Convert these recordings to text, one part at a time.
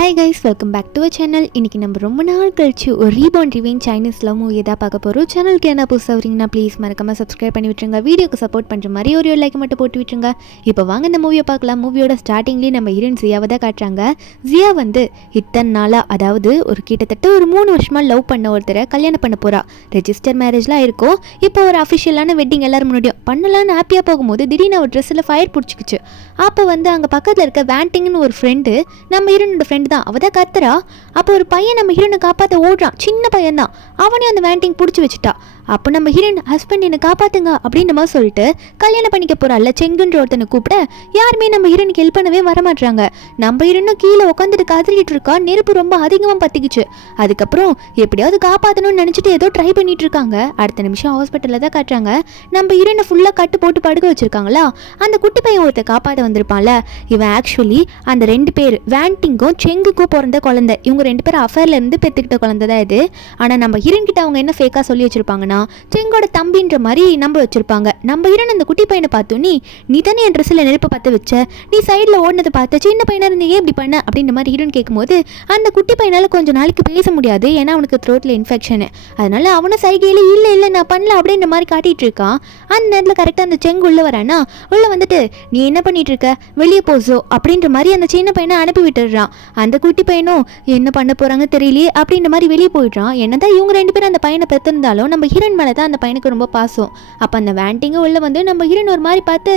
Hi guys, welcome back to a channel. இன்றைக்கி நம்ம ரொம்ப நாள் கழிச்சு ஒரு reborn revenge Chinese love movie தான் பார்க்க போகிறோம். சேனலுக்கு என்ன புதுசாக வரீங்கன்னா ப்ளீஸ் மறக்காமல் சப்ஸ்கிரைப் பண்ணி விட்டுருங்க. வீடியோக்கு சப்போர்ட் பண்ணுற மாதிரி ஒரு லைக் மட்டும் போட்டு விட்டுருங்க. இப்போ வாங்க இந்த மூவியை பார்க்கலாம். மூவியோட ஸ்டார்டிங்லேயே நம்ம ஹீரோயின் ஜியாவை தான் காட்டுறாங்க. ஜியா வந்து இத்தனை நாளாக, அதாவது ஒரு கிட்டத்தட்ட ஒரு 3 வருஷமாக லவ் பண்ண ஒருத்தரை கல்யாணம் பண்ண போகிறா. ரெஜிஸ்டர் மேரேஜ்லாம் இருக்கும். இப்போ ஒரு அஃபிஷியலான வெட்டிங் எல்லோரும் முன்னாடியும் பண்ணலான்னு ஹாப்பியாக போகும்போது திடீர்னு ஒரு ட்ரெஸ்ஸில் ஃபயர் பிடிச்சிக்கிச்சு. அப்போ வந்து அங்கே பக்கத்தில் இருக்க வேண்டிங்னு ஒரு ஃப்ரெண்டு, நம்ம ஹீரோனோட ஃப்ரெண்டு தான், அவள் தான் கத்துறா. அப்போ ஒரு பையன் நம்ம ஹீரோனை காப்பாற்ற ஓடுறான். சின்ன பையன் தான். அவனையும் அந்த வேண்டிங் பிடிச்சி வச்சுட்டா. அப்போ நம்ம ஹீரோயின் ஹஸ்பண்ட் என்னை காப்பாற்றுங்க அப்படின்ற மாதிரி சொல்லிட்டு கல்யாணம் பண்ணிக்க போகிறாள்ல செங்குன்ற ஒருத்தனை கூப்பிட யாருமே நம்ம ஹீரோனுக்கு ஹெல்ப் பண்ணவே வரமாட்டாங்க. நம்ம ஹீரோனும் கீழே உட்காந்துட்டு கதறிட்டு இருக்கா. நெருப்பு ரொம்ப அதிகமாக பற்றிக்குச்சு. அதுக்கப்புறம் எப்படியாவது காப்பாற்றணும்னு நினச்சிட்டு ஏதோ ட்ரை பண்ணிட்டு இருக்காங்க. அடுத்த நிமிஷம் ஹாஸ்பிட்டலில் தான் காட்டுறாங்க. நம்ம ஹீரோனை ஃபுல்லாக கட்டு போட்டு படுக்க வச்சிருக்காங்களா. அந்த குட்டி பையன் ஒருத்த காப்பாற்ற வந்திருப்பான்ல, இவன் ஆக்சுவலி அந்த 2 பேர் வேண்டிங்கும் செங்குக்கும் பிறந்த குழந்தை. இவங்க 2 பேரும் அஃபேர்ல இருந்து பெற்றுக்கிட்ட குழந்தை தான் இது. ஆனால் நம்ம ஹீரோன் கிட்ட அவங்க என்ன ஃபேக்காக சொல்லி வச்சிருப்பாங்கன்னா செங்கோட தம்பின்ற மாதிரி நம்ப வச்சிருப்பாங்க. நம்ம ஹீரோன் அந்த குட்டி பையனை பார்த்தோன்னே, நீ தானே என் ட்ரெஸ்ஸில் நெருப்பு பற்ற வச்ச, நீ சைடில் ஓடினதை பார்த்த, சின்ன பையனாக இருந்து ஏன் இப்படி பண்ண அப்படின்ற மாதிரி ஹீரோன் கேட்கும்போது அந்த குட்டி பையனால் கொஞ்சம் நாளைக்கு பேச முடியாது. ஏன்னா அவனுக்கு த்ரோட்டில் இன்ஃபெக்ஷனு. அதனால அவனும் சைகையில் இல்லை நான் பண்ணல அப்படின்ற மாதிரி காட்டிகிட்டு இருக்கான். அந்த நேரத்தில் கரெக்டாக அந்த செங்கு உள்ளே வரானா, உள்ளே வந்துட்டு நீ என்ன பண்ணிட்டு இருக்க, வெளியே போசோ அப்படின்ற மாதிரி அந்த சின்ன பையனை அனுப்பி விட்டுடுறான். அந்த குட்டி பையனும் என்ன பண்ண போகிறாங்க தெரியலையே அப்படின்ற மாதிரி வெளியே போயிடுறான். என்னதான் இவங்க 2 பேரும் அந்த பையனை பெற்றிருந்தாலும் நம்ம ஹீரோயின் மேலே தான் அந்த பையனுக்கு ரொம்ப பாசம். அப்போ அந்த வேண்டிங்க உள்ள வந்து நம்ம ஹீரோயின் ஒரு மாதிரி பார்த்து,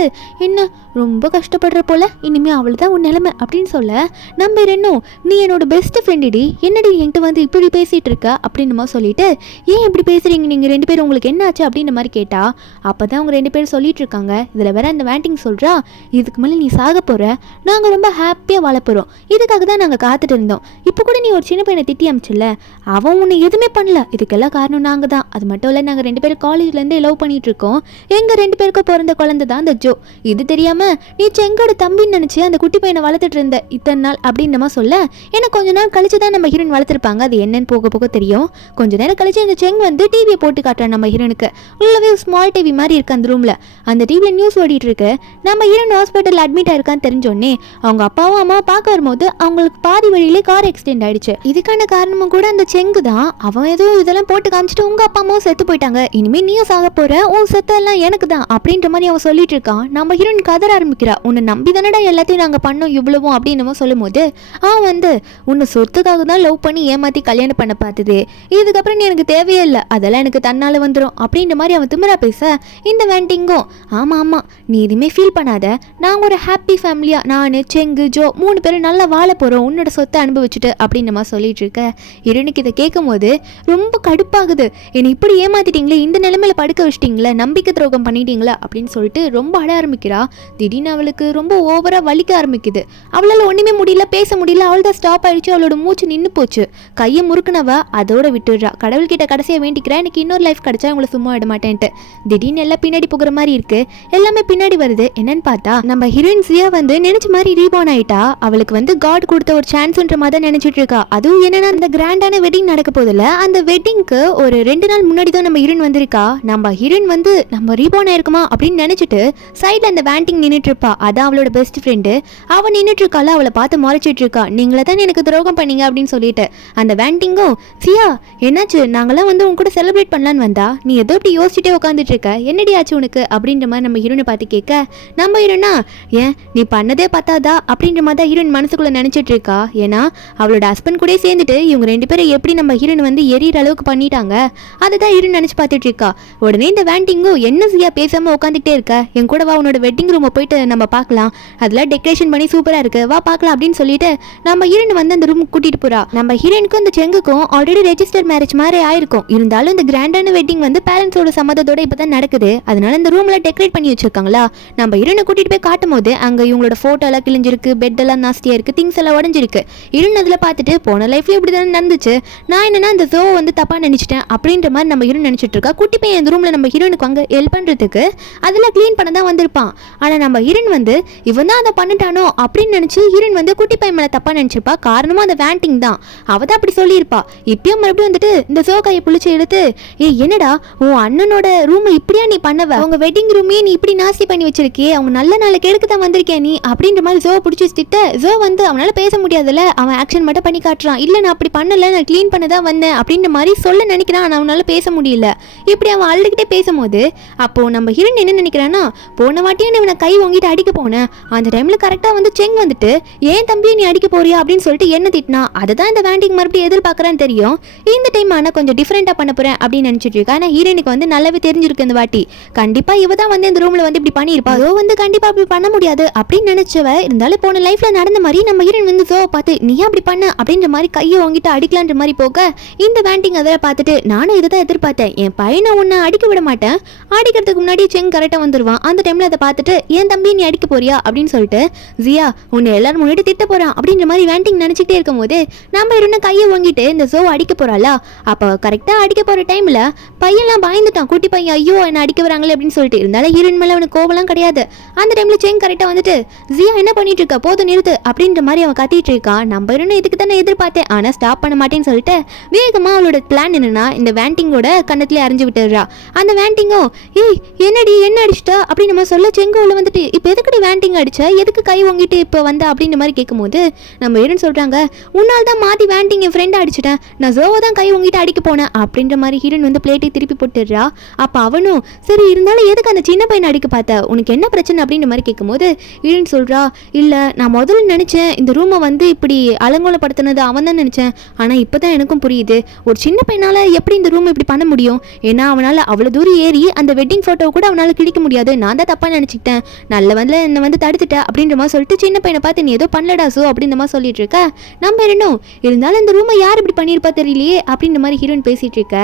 என்ன ரொம்ப கஷ்டப்படுற போல, இனிமேல் அவள் தான் உன் நிலைமை அப்படின்னு சொல்ல, நம்ம ஹீரோனும் நீ என்னோட பெஸ்ட் ஃப்ரெண்டுடி, என்னடி என்கிட்ட வந்து இப்படி பேசிகிட்டு இருக்க அப்படின்னு மாதிரி சொல்லிட்டு, ஏன் இப்படி பேசுகிறீங்க நீங்கள் 2 பேரும், உங்களுக்கு என்ன ஆச்சு அப்படின்ற மாதிரி கேட்டா, அப்போ தான் அவங்க 2 பேரும் சொல்லிட்டு இருக்காங்க. இதில் வேற அந்த வேண்டிங் சொல்கிறா, இதுக்கு மேலே நீ சாக போகிற, நாங்கள் ரொம்ப ஹாப்பியாக வாழ போகிறோம், இதுக்காக தான் நாங்கள் காத்துட்டு இருந்தோம். இப்போ கூட நீ ஒரு சின்ன பையனை திட்டி அமிச்சில்ல, அவன் உன்னை எதுவுமே பண்ணல, இதுக்கெல்லாம் காரணம் நாங்கள் தான். அது மட்டும் இல்லை, நாங்கள் 2 பேரும் காலேஜ்லேருந்து லவ் பண்ணிட்டு இருக்கோம். எங்கள் 2 பேருக்கும் பிறந்த குழந்தை தான் அந்த ஜோ. இது தெரியாமல் நீ செங்கோட தம்பின்னு நினச்சி அந்த குட்டி பையனை வளர்த்துட்டு இருந்த இத்தனை நாள் அப்படின்றமா சொல்ல, ஏன்னா கொஞ்ச நாள் கழிச்சு தான் நம்ம ஹீரோயின் வளர்த்துருப்பாங்க. அது என்னன்னு போக போக தெரியும். கொஞ்ச நேரம் கழிச்சு இந்த செங் வந்து டிவியை போட்டு காட்டுறான் நம்ம ஹீரோனுக்கு. உள்ளவே ஸ்மால் டிவி மாதிரி இருக்கு அந்த ரூமில். அந்த டிவியில் நியூஸ் ஓடிட்டு இருக்கு. நம்ம ஹீரோயின் ஹாஸ்பிட்டலில் அட்மிட் ஆயிருக்கான்னு தெரிஞ்சோடனே அவங்க அப்பாவும் அம்மாவும் பார்க்க வரும்போது அவங்களுக்கு பாதி வழியிலே கார் ஆக்சிடென்ட் ஆயிடுச்சு. இதுக்கான காரணமும் கூட அந்த செங்கு தான். அவன் ஏதோ இதெல்லாம் போட்டு காமிச்சிட்டு உங்க அப்பா அம்மாவும் செத்து போயிட்டாங்க, இனிமே நீயும் சாக போற, உன் செத்தெல்லாம் எனக்கு தான் அப்படின்ற மாதிரி அவன் சொல்லிட்டு இருக்கான். நம்ம ஹீரோயின் கதற ஆரம்பிக்கிறா. உன்னை நம்பி தானடா எல்லாத்தையும் நாங்கள் பண்ணோம் இவ்வளவும் அப்படின்னு சொல்லும் போது அவன் வந்து உன்னை சொத்துக்காக தான் லவ் பண்ணி ஏமாத்தி கல்யாணம் பண்ண பார்த்தது, இதுக்கப்புறம் நீ எனக்கு தேவையே இல்லை, அதெல்லாம் எனக்கு தன்னால வந்துடும் அப்படின்ற மாதிரி அவன் திமிரா பேச, இந்த வேண்டிங்கும் ஆமா நீ எதுவுமே ஃபீல் பண்ணாத, நாங்கள் ஒரு ஹாப்பி ஃபேமிலியா நான் செங்கு ஜோ 3 பேரும் நல்லா வாழ போகிறோம், உன்னோட சொத்தை அனுபவிச்சுட்டு அப்படின்னு மாதிரி சொல்லிட்டு இருக்க. ஹீரோனுக்கு இதை கேட்கும் போது ரொம்ப கடுப்பாகுது. என்னை இப்படி ஏமாத்திட்டீங்களே, இந்த நிலைமையில படுக்க வச்சிட்டீங்களே, நம்பிக்கை துரோகம் பண்ணிட்டீங்களா அப்படின்னு சொல்லிட்டு ரொம்ப அட ஆரம்பிக்கிறா. திடீர்னு அவளுக்கு ரொம்ப ஓவரா வலிக்க ஆரம்பிக்குது. அவளால் ஒண்ணுமே முடியல, பேச முடியல. அவள் தான் ஸ்டாப் ஆயிடுச்சு. அவளோட மூச்சு நின்று போச்சு. கையை முறுக்குனவ அதோட விட்டுடுறா. கடவுள்கிட்ட கடைசியாக வேண்டிக்கிறேன், எனக்கு இன்னொரு லைஃப் கிடைச்சா உங்களை சும்மா விட மாட்டேன்ட்டு. திடீர்னு எல்லாம் பின்னாடி போகிற மாதிரி இருக்கு. எல்லாமே பின்னாடி வருது. என்னன்னு பார்த்தா நம்ம ஹீரோயின் ஜியா வந்து நினைச்ச மாதிரி ரீபார்ன் ஆயிட்டா. அவளுக்கு வந்து காட் கொடுத்த ஒரு சான்ஸ்ன்ற மாதிரி தான் நினைச்சிட்டு இருக்கா. அதுவும் என்னன்னா அந்த கிராண்டான வெட்டிங் நடக்க போதில்ல, அந்த வெட்டிங்க்கு ஒரு 2 நாள் முன்னாடி தான் நம்ம ஹீரோயின் வந்திருக்கா. நம்ம ஹீரோயின் வந்து நம்ம ரீபார்ன் ஆயிருக்குமா அப்படின்னு நினைச்சிட்டு சைட்ல அந்த வேண்டிங் நின்றுட்டு இருப்பா. அதான் அவளோட பெஸ்ட் ஃப்ரெண்டு. அவன் நின்றுட்டு இருக்கால, அவளை பார்த்து மறைச்சிட்டு இருக்கா. நீங்களே தான் எனக்கு துரோகம் பண்ணீங்க அப்படின்னு சொல்லிட்டு. அந்த வேண்டிங்கும் சியா என்னாச்சு, நாங்களாம் வந்து உன் கூட செலிப்ரேட் பண்ணலான்னு வந்தா, நீ ஏதோ இப்படி யோசிச்சுட்டே உட்காந்துட்டு இருக்க, என்னடி ஆச்சு உனக்கு அப்படின்ற மாதிரி நம்ம ஹீரோனை பார்த்து கேட்க, நம்ம ஹீரோனா ஏன் நீ பண்ணதே பார்த்தாதா அப்படின்ற மாதிரி தான் ஹீரோயின் மனசுக்குள்ள நினைச்சிட்டு இருக்கா. ஏன்னா அவளோட ஹஸ்பண்ட் கூட சேர்ந்துட்டு இவங்க 2 பேரும் எப்படி நம்ம ஹீரோயின் வந்து எரியிற அளவுக்கு பண்ணிட்டாங்க, அதுதான் ஹீரோயின் நினைச்சு பார்த்துட்டு இருக்கா. உடனே இந்த வேண்டிங்கும் என்ன சியா பேசாம உட்காந்துக்கிட்டே இருக்க, என் கூட வா, உன்னோட வெட்டிங் ரூமை போயிட்டு நம்ம பார்க்கலாம், அதெல்லாம் டெக்கரேஷன் பண்ணி சூப்பரா இருக்கு, வா பார்க்கலாம் அப்படின்னு சொல்லிட்டு நம்ம ஹீரோயின் வந்து அந்த ரூமுக்கு கூட்டிட்டு போறா. நம்ம ஹீரோயினுக்கும் இந்த செங்குக்கும் ஆல்ரெடி ரெஜிஸ்டர் மேரேஜ் மாதிரி ஆயிருக்கும். இருந்தாலும் இந்த கிராண்டான வெட்டிங் வந்து பேரண்ட்ஸோட சம்மதத்தோட இப்பதான் நடக்குது. அதனால இந்த ரூம்ல டெக்கரேட் பண்ணி வச்சிருக்காங்களா. நம்ம ஹீரோயினை கூட்டிட்டு போய் காட்டும் போது அங்க இவங்களோட போட்டோ எல்லாம் கிழிஞ்சிருக்கு, பெட் எல்லாம் நாஸ்தியா இருக்கு, திங்ஸ் எல்லாம் உடஞ்சிருக்கு. ஹீரோயின் அதுல பார்த்துட்டு போன லைஃப்ல இப்படிதான் நடந்துச்சு, நான் என்னன்னா இந்த ஷோ வந்து தப்பா நினைச்சிட்டேன் அப்படின்ற மாதிரி நம்ம ஹீரோயின் நினைச்சிட்டு இருக்கா. குட்டி பையன் இந்த ரூம்ல நம்ம ஹீரோயினுக்கு அங்க ஹெல்ப் பண்றதுக்கு அதெல்லாம் கிளீன் பண்ண தான் வந்திருப்பான். ஆனா நம்ம ஹீரோயின் வந்து இவன் தான் அதை பண்ணிட்டானோ அப்படின்னு நினைச்சு ஹீரோயின் வந்து குட்டி பையன் மேல தப்பா நினைச்சிருப்பா. காரணமா அந்த வேண்டிங் தான். அவ தான் அப்படி சொல்லியிருப்பா. இப்பயும் மறுபடியும் வந்துட்டு இந்த சோகையை புளிச்சு எடுத்து, என்னடா உன் அண்ணனோட ரூம் இப்படியா நீ பண்ணவ, அவங்க வெட்டிங் ரூமே நீ இப்படி நாஸ்தி பண்ணி வச்சிருக்கே, அவங்க நல்ல நாளைக்கு எடுக்க தான் வந்திருக்கேன் நீ அப்படின்ற மாதிரி ஜோ பிடிச்சி திட்ட. ஜோ வந்து அவனால பேச முடியாது முடியாதுல்ல, அவன் ஆக்ஷன் மட்டும் பண்ணி காட்டுறான். இல்லை நான் அப்படி பண்ணலை, நான் க்ளீன் பண்ண தான் வந்தேன் அப்படின்ற மாதிரி சொல்ல நினைக்கிறான். ஆனால் அவனால் பேச முடியல. இப்படி அவன் அழுதுகிட்டே பேசும்போது அப்போது நம்ம ஹீரோயின் என்ன நினைக்கிறான்னா, போன வாட்டியும் இவனை கை வாங்கிட்டு அடிக்க போனேன், அந்த டைமில் கரெக்டாக வந்து செங் வந்துட்டு ஏன் தம்பியை நீ அடிக்க போறியா அப்படின்னு சொல்லிட்டு என்ன திட்டினா. அதை தான் இந்த வேண்டிங் மறுபடியும் எதிர்பார்க்குறான்னு தெரியும். இந்த டைம் ஆனால் கொஞ்சம் டிஃப்ரெண்ட்டாக பண்ண போகிறேன் அப்படின்னு நினச்சிட்டு இருக்கா. ஆனால் ஹீரோயினுக்கு வந்து நல்லாவே தெரிஞ்சிருக்கு இந்த வாட்டி கண்டிப்பாக இவ தான் வந்து இந்த ரூமில் வந்து இப்படி பண்ணியிருப்பா. அதோ வந்து கண்டிப்பாக அப்படி பண்ண முடியாது அப்படின்னு நினச்சவ இருந்தாலும் போன லைஃப்பில் நடந்த மாதிரி நம்ம ஹீரோயின் வந்து ஜோவை பார்த்து நீ அப்படி பண்ண அப்படின்ற மாதிரி கையை வாங்கிட்டு அடிக்கலான்ற மாதிரி போக இந்த வேண்டிங் அதில் பார்த்துட்டு நானும் இதை தான் எதிர்பார்த்தேன், என் பையனை உன்னை அடிக்க விட மாட்டேன், அடிக்கிறதுக்கு முன்னாடி செங் கரெக்டாக வந்துடுவான், அந்த டைமில் அதை பார்த்துட்டு என் தம்பி நீ அடிக்க போறியா அப்படின்னு சொல்லிட்டு ஜியா உன்னை எல்லாரும் முன்னாடி திட்ட போறான் அப்படின்ற மாதிரி வேண்டிங் நினச்சிக்கிட்டே இருக்கும் போது நம்ம இருந்த கையை வாங்கிட்டு இந்த ஜோ அடிக்க போறாளா. அப்போ கரெக்டாக அடிக்க போகிற டைமில் பையன்லாம் பயந்துட்டான், குட்டி பையன் ஐயோ என்ன அடிக்க வராங்களே அப்படின்னு சொல்லிட்டு. இருந்தாலும் ஹீரோயின் மேலே அவனுக்கு கோவலாம் கிடையாது. அந்த டைமில் செங் கரெக்டாக வந்துட்டு ஜியா என்ன பண்ணிட்டு இருக்கா, போதும் நிறுத்து அப்படின்ற மாதிரி அவன் கத்திட்டு இருக்கான். நம்ம இருந்தும் இதுக்கு தான் எதிர்பார்த்தேன், ஆனால் ஸ்டாப் பண்ண மாட்டேன்னு சொல்லிட்டு வேகமாக அவளோட பிளான் என்னன்னா இந்த வேண்டிங்கோட கண்ணத்திலே அறிஞ்சு விட்டுறா. அந்த வேண்டிங்கோ ஏய் என்னடி என்ன அடிச்சிட்டா அப்படின்னு நம்ம சொல்ல செங்கோல வந்துட்டு இப்போ எதுக்கடி வேண்டிங் அடிச்ச, எதுக்கு கை வாங்கிட்டு இப்போ வந்த அப்படின்ற மாதிரி கேட்கும்போது நம்ம ஹீரோயின் சொல்கிறாங்க, உன்னால் தான் மாற்றி வேண்டிங் என் ஃப்ரெண்டை அடிச்சிட்டேன், நான் ஜோவை தான் கை வாங்கிட்டு அடிக்க போனேன் அப்படின்ற மாதிரி ஹீரோயின் வந்து பிளேட்டை திருப்பி போட்டுடுறா. அப்போ அவனும் சரி இருந்தாலும் எதுக்கு அந்த சின்ன பையனை அடிக்க பார்த்த, உனக்கு என்ன பிரச்சனை அப்படின்ற மாதிரி கேட்கும்போது ஹீரோயின் சொல்கிறா, இல்லை நான் முதல்ல நினச்சேன் இந்த ரூமை வந்து இப்படி அலங்கோலப்படுத்தினது அவன் தான் நினச்சேன், ஆனால் இப்போ தான் எனக்கும் புரியுது ஒரு சின்ன பையனால் எப்படி இந்த ரூம் இப்படி பண்ண முடியும், ஏன்னா அவனால் அவ்வளோ தூரம் ஏறி அந்த வெட்டிங் ஃபோட்டோ கூட அவனால் கிழிக்க முடியாது, நான் தான் தப்பாக நினச்சிக்கிட்டேன், நல்ல வந்து என்னை வந்து தடுத்துட்டேன் அப்படின்ற மாதிரி சொல்லிட்டு சின்ன பையனை பார்த்து நீ ஏதோ பண்ணலடா சோ அப்படின்ற மாதிரி சொல்லிட்டு இருக்க. நம்ம இரண்டும் இருந்தாலும் இந்த ரூமை யார் இப்படி பண்ணியிருப்பா தெரியலையே அப்படின்ற மாதிரி ஹீரோயின் பேசிகிட்டு இருக்க.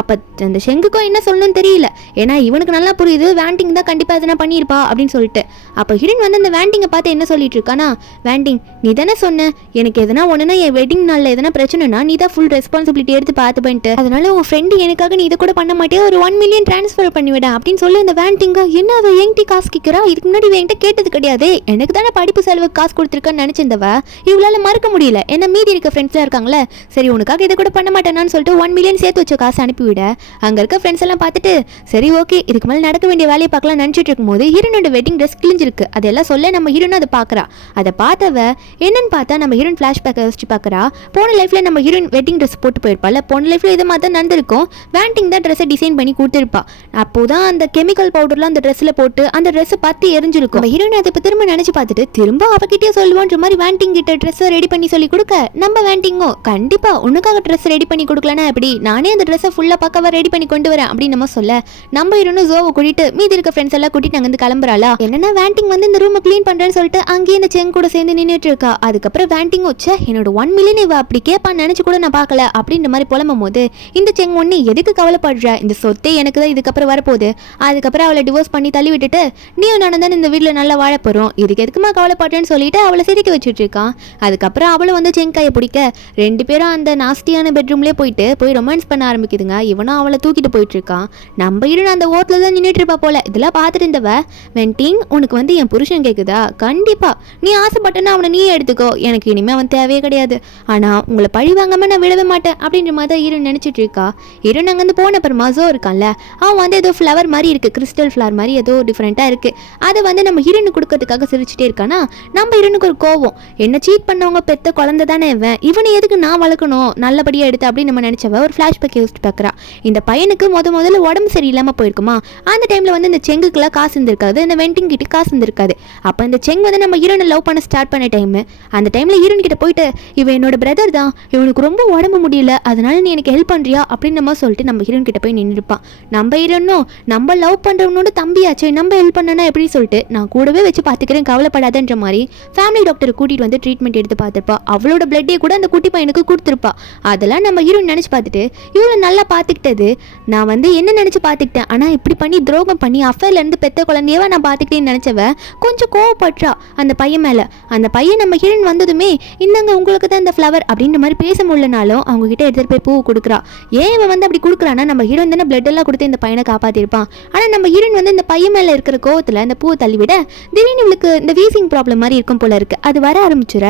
அப்போ அந்த செங்குக்கும் என்ன சொல்லணும்னு தெரியல, ஏன்னா இவனுக்கு நல்லா புரியுது வேண்டிங் தான் கண்டிப்பாக எதனா பண்ணியிருப்பா அப்படின்னு சொல்லிட்டு. அப்போ ஹீரோயின் வந்து அந்த வேண்டிங்கை பார்த்து என்ன சொல்லிட்டு இருக்கானா, வேண்டிங் நீ தானே சொன்ன எனக்கு எதனா ஒன்றுனா என் வெட்டிங் நாளில் எதனா பிரச்சனைனா நீ தான் ஃபுல் ரெஸ்பான்சிபிலிட்டி எடுத்து பார்த்து பண்ணிட்டு, அதனால உன் ஃப்ரெண்டு எனக்காக நீ இதை கூட பண்ண மாட்டே, ஒரு 1 மில்லியன் ட்ரான்ஸ்ஃபர் பண்ணிவிட அப்படின்னு சொல்லி இந்த வேண்டிங்கா என்ன அதை என்கிட்ட காசு கேட்குறா, இதுக்கு முன்னாடி என்கிட்ட கேட்டது கிடையாது, எனக்கு தானே படிப்பு செலவுக்கு காசு கொடுத்துருக்கான்னு நினச்சிருந்தவ இவளால் மறுக்க முடியல, என்ன மீதி இருக்க ஃப்ரெண்ட்ஸ்லாம் இருக்காங்களே சரி உனக்காக இதை கூட பண்ண மாட்டேனான்னு சொல்லிட்டு 1 மில்லியன் சேர்த்து வச்ச காசு அனுப்பிவிட அங்கே இருக்க ஃப்ரெண்ட்ஸ் எல்லாம் பார்த்துட்டு சரி ஓகே இதுக்கு மேலே நடக்க வேண்டிய வேலையை பார்க்கலாம் நினச்சிட்டு இருக்கும்போது ஹீரோனோட வெட்டிங் ட்ரெஸ் கிழிஞ்சிருக்கு. அதெல்லாம் சொல்ல நம்ம ஹீரோனும் அதை பார்க்குறா. அதை பார்த்தவ என்னன்னு பார்த்தா நம்ம ஹீரோயின் ஃப்ளாஷ்பேக்கை யோசிச்சு பார்க்குறா. போன லைஃப்பில் நம்ம ஹீரோயின் வெட்டிங் ட்ரெஸ் போட்டு போயிருப்பாள், போன லைஃப்பில் இதை மாதிரி தான் நடந்திருக்கும், வேண்டிங் தான் ட்ரெஸ்ஸை டிசைன் பண்ணி கொடுத்துருப்பா. அப்போதான் அந்த கெமிக்கல் பவுடர்லாம் அந்த ட்ரெஸ்ஸில் போட்டு அந்த ட்ரெஸ்ஸை பார்த்து எரிஞ்சிருக்கும். ஹீரோயின் அதை இப்போ திரும்ப நினச்சி பார்த்துட்டு திரும்ப அவகிட்டே சொல்லுவோன்ற மாதிரி வேண்டிங் கிட்ட ட்ரெஸ்ஸை ரெடி பண்ணி சொல்லி கொடுக்க நம்ம வேண்டிங்கோ கண்டிப்பா உனக்காக ட்ரெஸ் ரெடி பண்ணி கொடுக்கலன்னா எப்படி, நானே அந்த ட்ரெஸ்ஸை ஃபுல்லாக பக்கவா ரெடி பண்ணி கொண்டு வரேன் அப்படின்னு நம்ம சொல்ல நம்ம ஹீரோனும் ஜோவை கூட்டிட்டு மீதி இருக்க ஃப்ரெண்ட்ஸ் எல்லாம் கூட்டிட்டு அங்கே கிளம்புறாளா. என்னன்னா வேண்டிங் வந்து இந்த ரூமை க்ளீன் பண்றேன்னு சொல்லிட்டு அங்கேயே இந்த செங் கூட சேர்ந்து நின்றுட்டு இருக்கா. அதுக்கப்புறம் வேண்டிங் வச்ச என்னோட 1 மில்லியன் இவ அப்படி கேட்பான்னு நினைச்சு கூட நான் பார்க்கல அப்படின்ற மாதிரி புலம்பும் போது இந்த செங் ஒண்ணு எதுக்கு கவலைப்படுற, இந்த சொத்தே எனக்கு தான் இதுக்கப்புறம் வரப்போகுது, அதுக்கப்புறம் அவளை டிவோர்ஸ் பண்ணி தள்ளி விட்டுட்டு நீயும் நானும் தான் இந்த வீட்டில் நல்லா வாழ போறோம், இதுக்கு எதுக்குமா கவலைப்படுறேன்னு சொல்லிட்டு அவளை சிரிக்க வச்சுட்டு இருக்கான். அதுக்கப்புறம் அவளும் வந்து செங் கையை பிடிக்க 2 பேரும் அந்த நாஸ்டியான பெட்ரூம்லேயே போய் ரொமான்ஸ் பண்ண ஆரம்பிக்குதுங்க. இவனும் அவளை தூக்கிட்டு போயிட்டு இருக்கான். நம்ம இருந்து அந்த ஓட்டில் தான் நின்றுட்டு இருப்பா போல. இதெல்லாம் பார்த்துட்டு இருந்தவ வெண்டிங் உனக்கு வந்து என் புருஷன் கேட்குதா, கண்டிப்பா நீ ஆசைப்பட்டேன்னா அவனை நீ எடுத்துக்கோ, எனக்கு இனிமே அவன் தேவையே கிடையாது, ஆனா உங்களை பழி வாங்காம நான் விடவே மாட்டேன் அப்படின்ற மாதிரி தான் ஹீரோன் நினைச்சிட்டு இருக்கா. ஹீரோன் அங்கேருந்து போன அப்புறம் மசோ இருக்கான்ல, அவன் வந்து ஏதோ ஃப்ளவர் மாதிரி இருக்கு, கிறிஸ்டல் ஃப்ளவர் மாதிரி ஏதோ டிஃப்ரெண்ட்டாக இருக்கு, அதை வந்து நம்ம ஹீரோனு கொடுக்கறதுக்காக சிரிச்சுட்டே இருக்கானா. நம்ம ஹீரோனுக்கு ஒரு கோவம், என்ன சீட் பண்ணவங்க பெத்த குழந்தை தானே இவனை எதுக்கு நான் வளர்க்கணும் நல்லபடியாக எடுத்து அப்படின்னு நம்ம நினைச்சவ ஒரு ஃப்ளாஷ்பேக் யோசிச்சு பார்க்குறா. இந்த பையனுக்கு முதல்ல உடம்பு சரியில்லாமல் போயிருக்குமா, அந்த டைமில் வந்து இந்த செங்குக்குலாம் காசு இருந்திருக்காது, இந்த வெண்டிங் கிட்ட காசு இருந்திருக்காது. அப்போ இந்த செங் வந்து நம்ம ஹீரோனை லவ் பண்ண ஸ்டார்ட் பண்ண டைம், அந்த டைமில் ஹீரோன் கிட்ட போயிட்டு இவன் என்னோட பிரதர் தான், இவனுக்கு ரொம்ப உடம்பு முடியல, அதனால நீ எனக்கு ஹெல்ப் பண்ணுறியா அப்படின்னு நம்ம சொல்லிட்டு நம்ம ஹீரோன் கிட்ட போய் நின்றுப்பான். நம்ம ஹீரோனும் நம்ம லவ் பண்ணுறவனோட தம்பியாச்சு நம்ம ஹெல்ப் பண்ணனா எப்படி சொல்லிட்டு நான் கூடவே வச்சு பார்த்துக்கிறேன் கவலைப்படாதன்ற மாதிரி ஃபேமிலி டாக்டரை கூட்டிகிட்டு வந்து ட்ரீட்மெண்ட் எடுத்து பார்த்துருப்பா. அவளோட பிளட்டே கூட அந்த குட்டி பையனுக்கு கொடுத்துருப்பா. அதெல்லாம் நம்ம ஹீரோயின் நினச்சி பார்த்துட்டு இவ்வளோ நல்லா பார்த்துக்கிட்டது நான் வந்து என்ன நினச்சி பார்த்துக்கிட்டேன், ஆனால் இப்படி பண்ணி துரோகம் பண்ணி அஃபேர்லேருந்து பெத்த குழந்தையவா நான் பார்த்துக்கிட்டேன்னு நினச்சவ கொஞ்சம் கோவப்படுறா அந்த பையன் மேலே. அந்த பையன் நம்ம ஹீரோயின் வந்ததுமே இந்தாங்க உங்களுக்கு தான் இந்த ஃப்ளவர் அப்படின்ற மாதிரி பேச முடியலனாலும் அவங்க கிட்ட எடுத்துகிட்டு போய் பூ கொடுக்குறா. ஏன் இவன் வந்து அப்படி கொடுக்குறான்னா நம்ம ஹீரோயின் தானே பிளட் எல்லாம் கொடுத்து இந்த பையனை காப்பாற்றிருப்பான். ஆனால் நம்ம ஹீரோயின் வந்து இந்த பையன் மேலே இருக்கிற கோவத்தில் இந்த பூவை தள்ளிவிட திடீர்னு இவளுக்கு இந்த வீசிங் ப்ராப்ளம் மாதிரி இருக்கும் போல இருக்கு, அது வர ஆரம்பிச்சுற.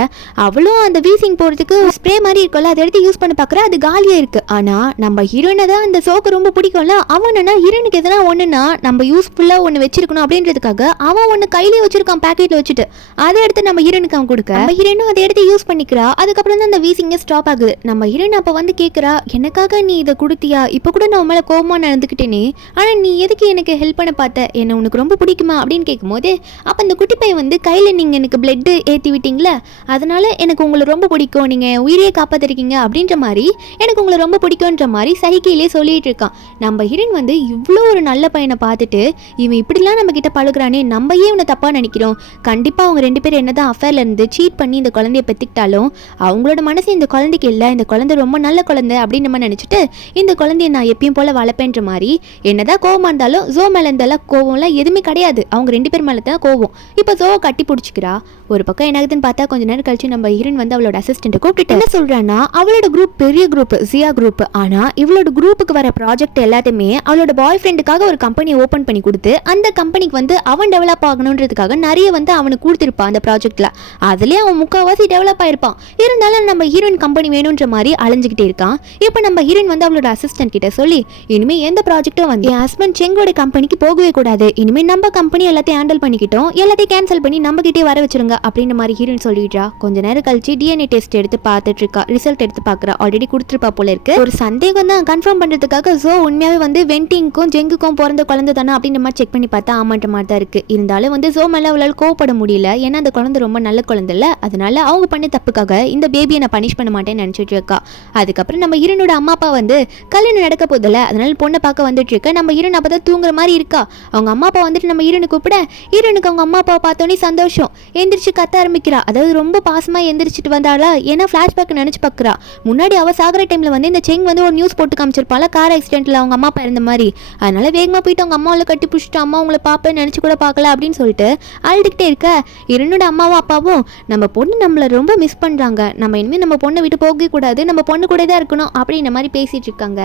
அவளும் அந்த வீசிங் போகிறதுக்கு ஸ்ப்ரே மாதிரி இருக்கும்ல அதை எடுத்து யூஸ் பண்ண பார்க்குற, அது காலியாக இருக்கு. ஆனால் நம்ம ஹீரோயினை தான் அந்த சோக்கு ரொம்ப பிடிக்கும்ல, அவனா ஹீரோனுக்கு எதனா ஒன்றுனா நம்ம யூஸ்ஃபுல்லாக ஒன்று வச்சிருக்கணும் அப்படின்றதுக்காக அவன் ஒன்று கையிலே வச்சிருக்கான் பேக்கெட்டில் வச்சுட்டு, அதை எடுத்து நம்ம ஹீரோனுக்கு அவன் கொடுக்க நம்ம ஹீரோயின் ஹீரோனும் அதை எடுத்து யூஸ் பண்ணிக்கிறா. அதுக்கப்புறம் தான் அந்த வீசிங்க ஸ்டாப் ஆகுது. நம்ம ஹீரோன் அப்போ வந்து கேட்குறா, எனக்காக நீ இதை கொடுத்தியா? இப்போ கூட நான் மேலே கோபமாக நடந்துக்கிட்டேனே, ஆனால் நீ எதுக்கு எனக்கு ஹெல்ப் பண்ண பார்த்த? என்னை உனக்கு ரொம்ப பிடிக்குமா அப்படின்னு கேட்கும்போது, அப்போ அந்த குட்டி பையன் வந்து கையில் நீங்கள் எனக்கு பிளட்டு ஏற்றி விட்டீங்களே, அதனால எனக்கு உங்களை ரொம்ப பிடிக்கும், நீங்கள் உயிரையே காப்பாற்றிருக்கீங்க அப்படின்ற மாதிரி எனக்கு உங்களை ரொம்ப பிடிக்கும்ன்ற மாதிரி சைக்கிளே சொல்லிட்டு இருக்கான். நம்ம ஹீரோன் வந்து இவ்வளோ ஒரு நல்ல பையனை பார்த்துட்டு இவன் இப்படிலாம் நம்ம கிட்ட பழகுறானே, நம்ம ஏன் இவனை தப்பாக நினைக்கிறோம்? கண்டிப்பாக அவங்க 2 பேரும் என்னதான் அஃபேர்ல இருந்து சீட் பண்ணி இந்த குழந்தைய பெற்றுக்கிட்டாலும் அவங்களோட மனசு இந்த குழந்தைக்கு இல்லை, இந்த குழந்தை ரொம்ப நல்ல குழந்தை அப்படின்னு நம்ம நினச்சிட்டு இந்த குழந்தைய நான் எப்பயும் போல வளர்ப்பேன்ற மாதிரி என்னதான் கோவமாக இருந்தாலும் ஜோ மேலே இருந்தாலும் கோவம்லாம் எதுவுமே கிடையாது. அவங்க 2 பேர் மேலே தான் கோவம். இப்போ ஜோவை கட்டி பிடிச்சிக்கிறா. ஒரு பக்கம் என்ன ஆகுதுன்னு பார்த்தா கொஞ்ச நேரம் கழிச்சு நம்ம ஹீரோன் வந்து அவளோட அசிஸ்டன்ட்டை கூப்பிட்டு என்ன சொல்றான்னா, அவளோட குரூப் பெரிய குரூப், ஜியா குரூப். ஆனால் இவளோட குரூப்புக்கு வர ப்ராஜெக்ட் எல்லாத்தையுமே அவளோட பாய் ஃப்ரெண்டுக்காக ஒரு கம்பெனி ஓப்பன் பண்ணி கொடுத்து அந்த கம்பெனிக்கு வந்து அவன் டெவலப் ஆகணுன்றதுக்காக நிறைய வந்து அவனுக்கு கொடுத்துருப்பான் அந்த ப்ராஜெக்ட்ல. அதுலேயே அவன் முக்கால்வாசி டெவலப் ஆயிருப்பான். இருந்தாலும் நம்ம ஹீரோயின் கம்பெனி வேணுன்ற மாதிரி அலைஞ்சிக்கிட்டே இருக்கான். இப்போ நம்ம ஹீரோயின் வந்து அவளோட அசிஸ்டன்ட் கிட்ட சொல்லி, இனிமேல் எந்த ப்ராஜெக்டும் வந்து என் ஹஸ்பண்ட் செங்கோட கம்பெனிக்கு போகவே கூடாது, இனிமேல் நம்ம கம்பெனி எல்லாத்தையும் ஹேண்டில் பண்ணிக்கிட்டோம், எல்லாத்தையும் கேன்சல் பண்ணி நம்ம கிட்டே வர வச்சிருங்க அப்படின்ற மாதிரி ஹீரோயின் சொல்லிடுறா. கொஞ்ச நேரம் கழிச்சு டிஎன்ஏ டெஸ்ட் எடுத்து பார்த்துட்டு இருக்கா. ரிசல்ட் எடுத்து பார்க்குறா. ஆல்ரெடி கொடுத்துருப்பா போல இருக்கு. ஒரு சந்தேகம் தான் கன்ஃபார்ம் பண்ணுறதுக்காக ஜோ உண்மையாகவே வந்து வெண்டிங்க்கும் ஜெங்குக்கும் பிறந்த குழந்தை தானே அப்படின்ற மாதிரி செக் பண்ணி பார்த்தா ஆமான்ற மாதிரி தான் இருக்கு. இருந்தாலும் வந்து ஜோ மேலே அவளால் கோவப்பட முடியல. ஏன்னா அந்த குழந்தை ரொம்ப நல்ல குழந்தை இல்லை. அதனால அவங்க பண்ண தப்புக்காக இந்த பேபியை நான் பனிஷ் பண்ண மாட்டேன்னு நினச்சிட்டு இருக்கா. அதுக்கப்புறம் நம்ம ஹீரோனோட அம்மா அப்பா வந்து கல்யாணம் நடக்க போதில்ல, அதனால பொண்ணை பார்க்க வந்துட்டு இருக்க. நம்ம ஹீரோன் அப்போ தான் தூங்குற மாதிரி இருக்கா. அவங்க அம்மா அப்பா வந்துட்டு நம்ம ஹீரோனை கூப்பிட ஹீரோனுக்கு அவங்க அம்மா அப்பாவை பார்த்தோன்னே சந்தோஷம். எந்திரிச்சு கத்த ஆரம்பிக்கிறா. அதாவது ரொம்ப பாசமாக எந்திரிச்சிட்டு வந்தாளா. ஏன்னா ஃப்ளாஷ்பேக் நினச்சி பார்க்குறா. முன்னாடி அவள் சாகிற டைமில் வந்து இந்த செங் வந்து ஒரு நியூஸ் போட்டு காமிச்சிருப்பாள் கார் ஆக்சிடென்ட்டில் அவங்க அம்மா அப்பா இருந்த மாதிரி. அதனால வேகமாக போயிட்டு அவங்க அம்மாவில் கட்டி பிடிச்சிட்டு அம்மா உங்களை பார்ப்பேன்னு நினச்சி கூட பார்க்கல அப்படின்னு சொல்லிட்டு அழுதுகிட்டே இருக்க. ஹீரோனோட அம்மாவும் அப்பாவும் நம்ம பொண்ணு நம்மளை ரொம்ப மிஸ் பண்ணுறாங்க, நம்ம இனிமேல் நம்ம பொண்ணை விட்டு போகவே கூடாது, நம்ம பொண்ணு கூட தான் இருக்கணும் அப்படின்ற மாதிரி பேசிகிட்டு இருக்காங்க.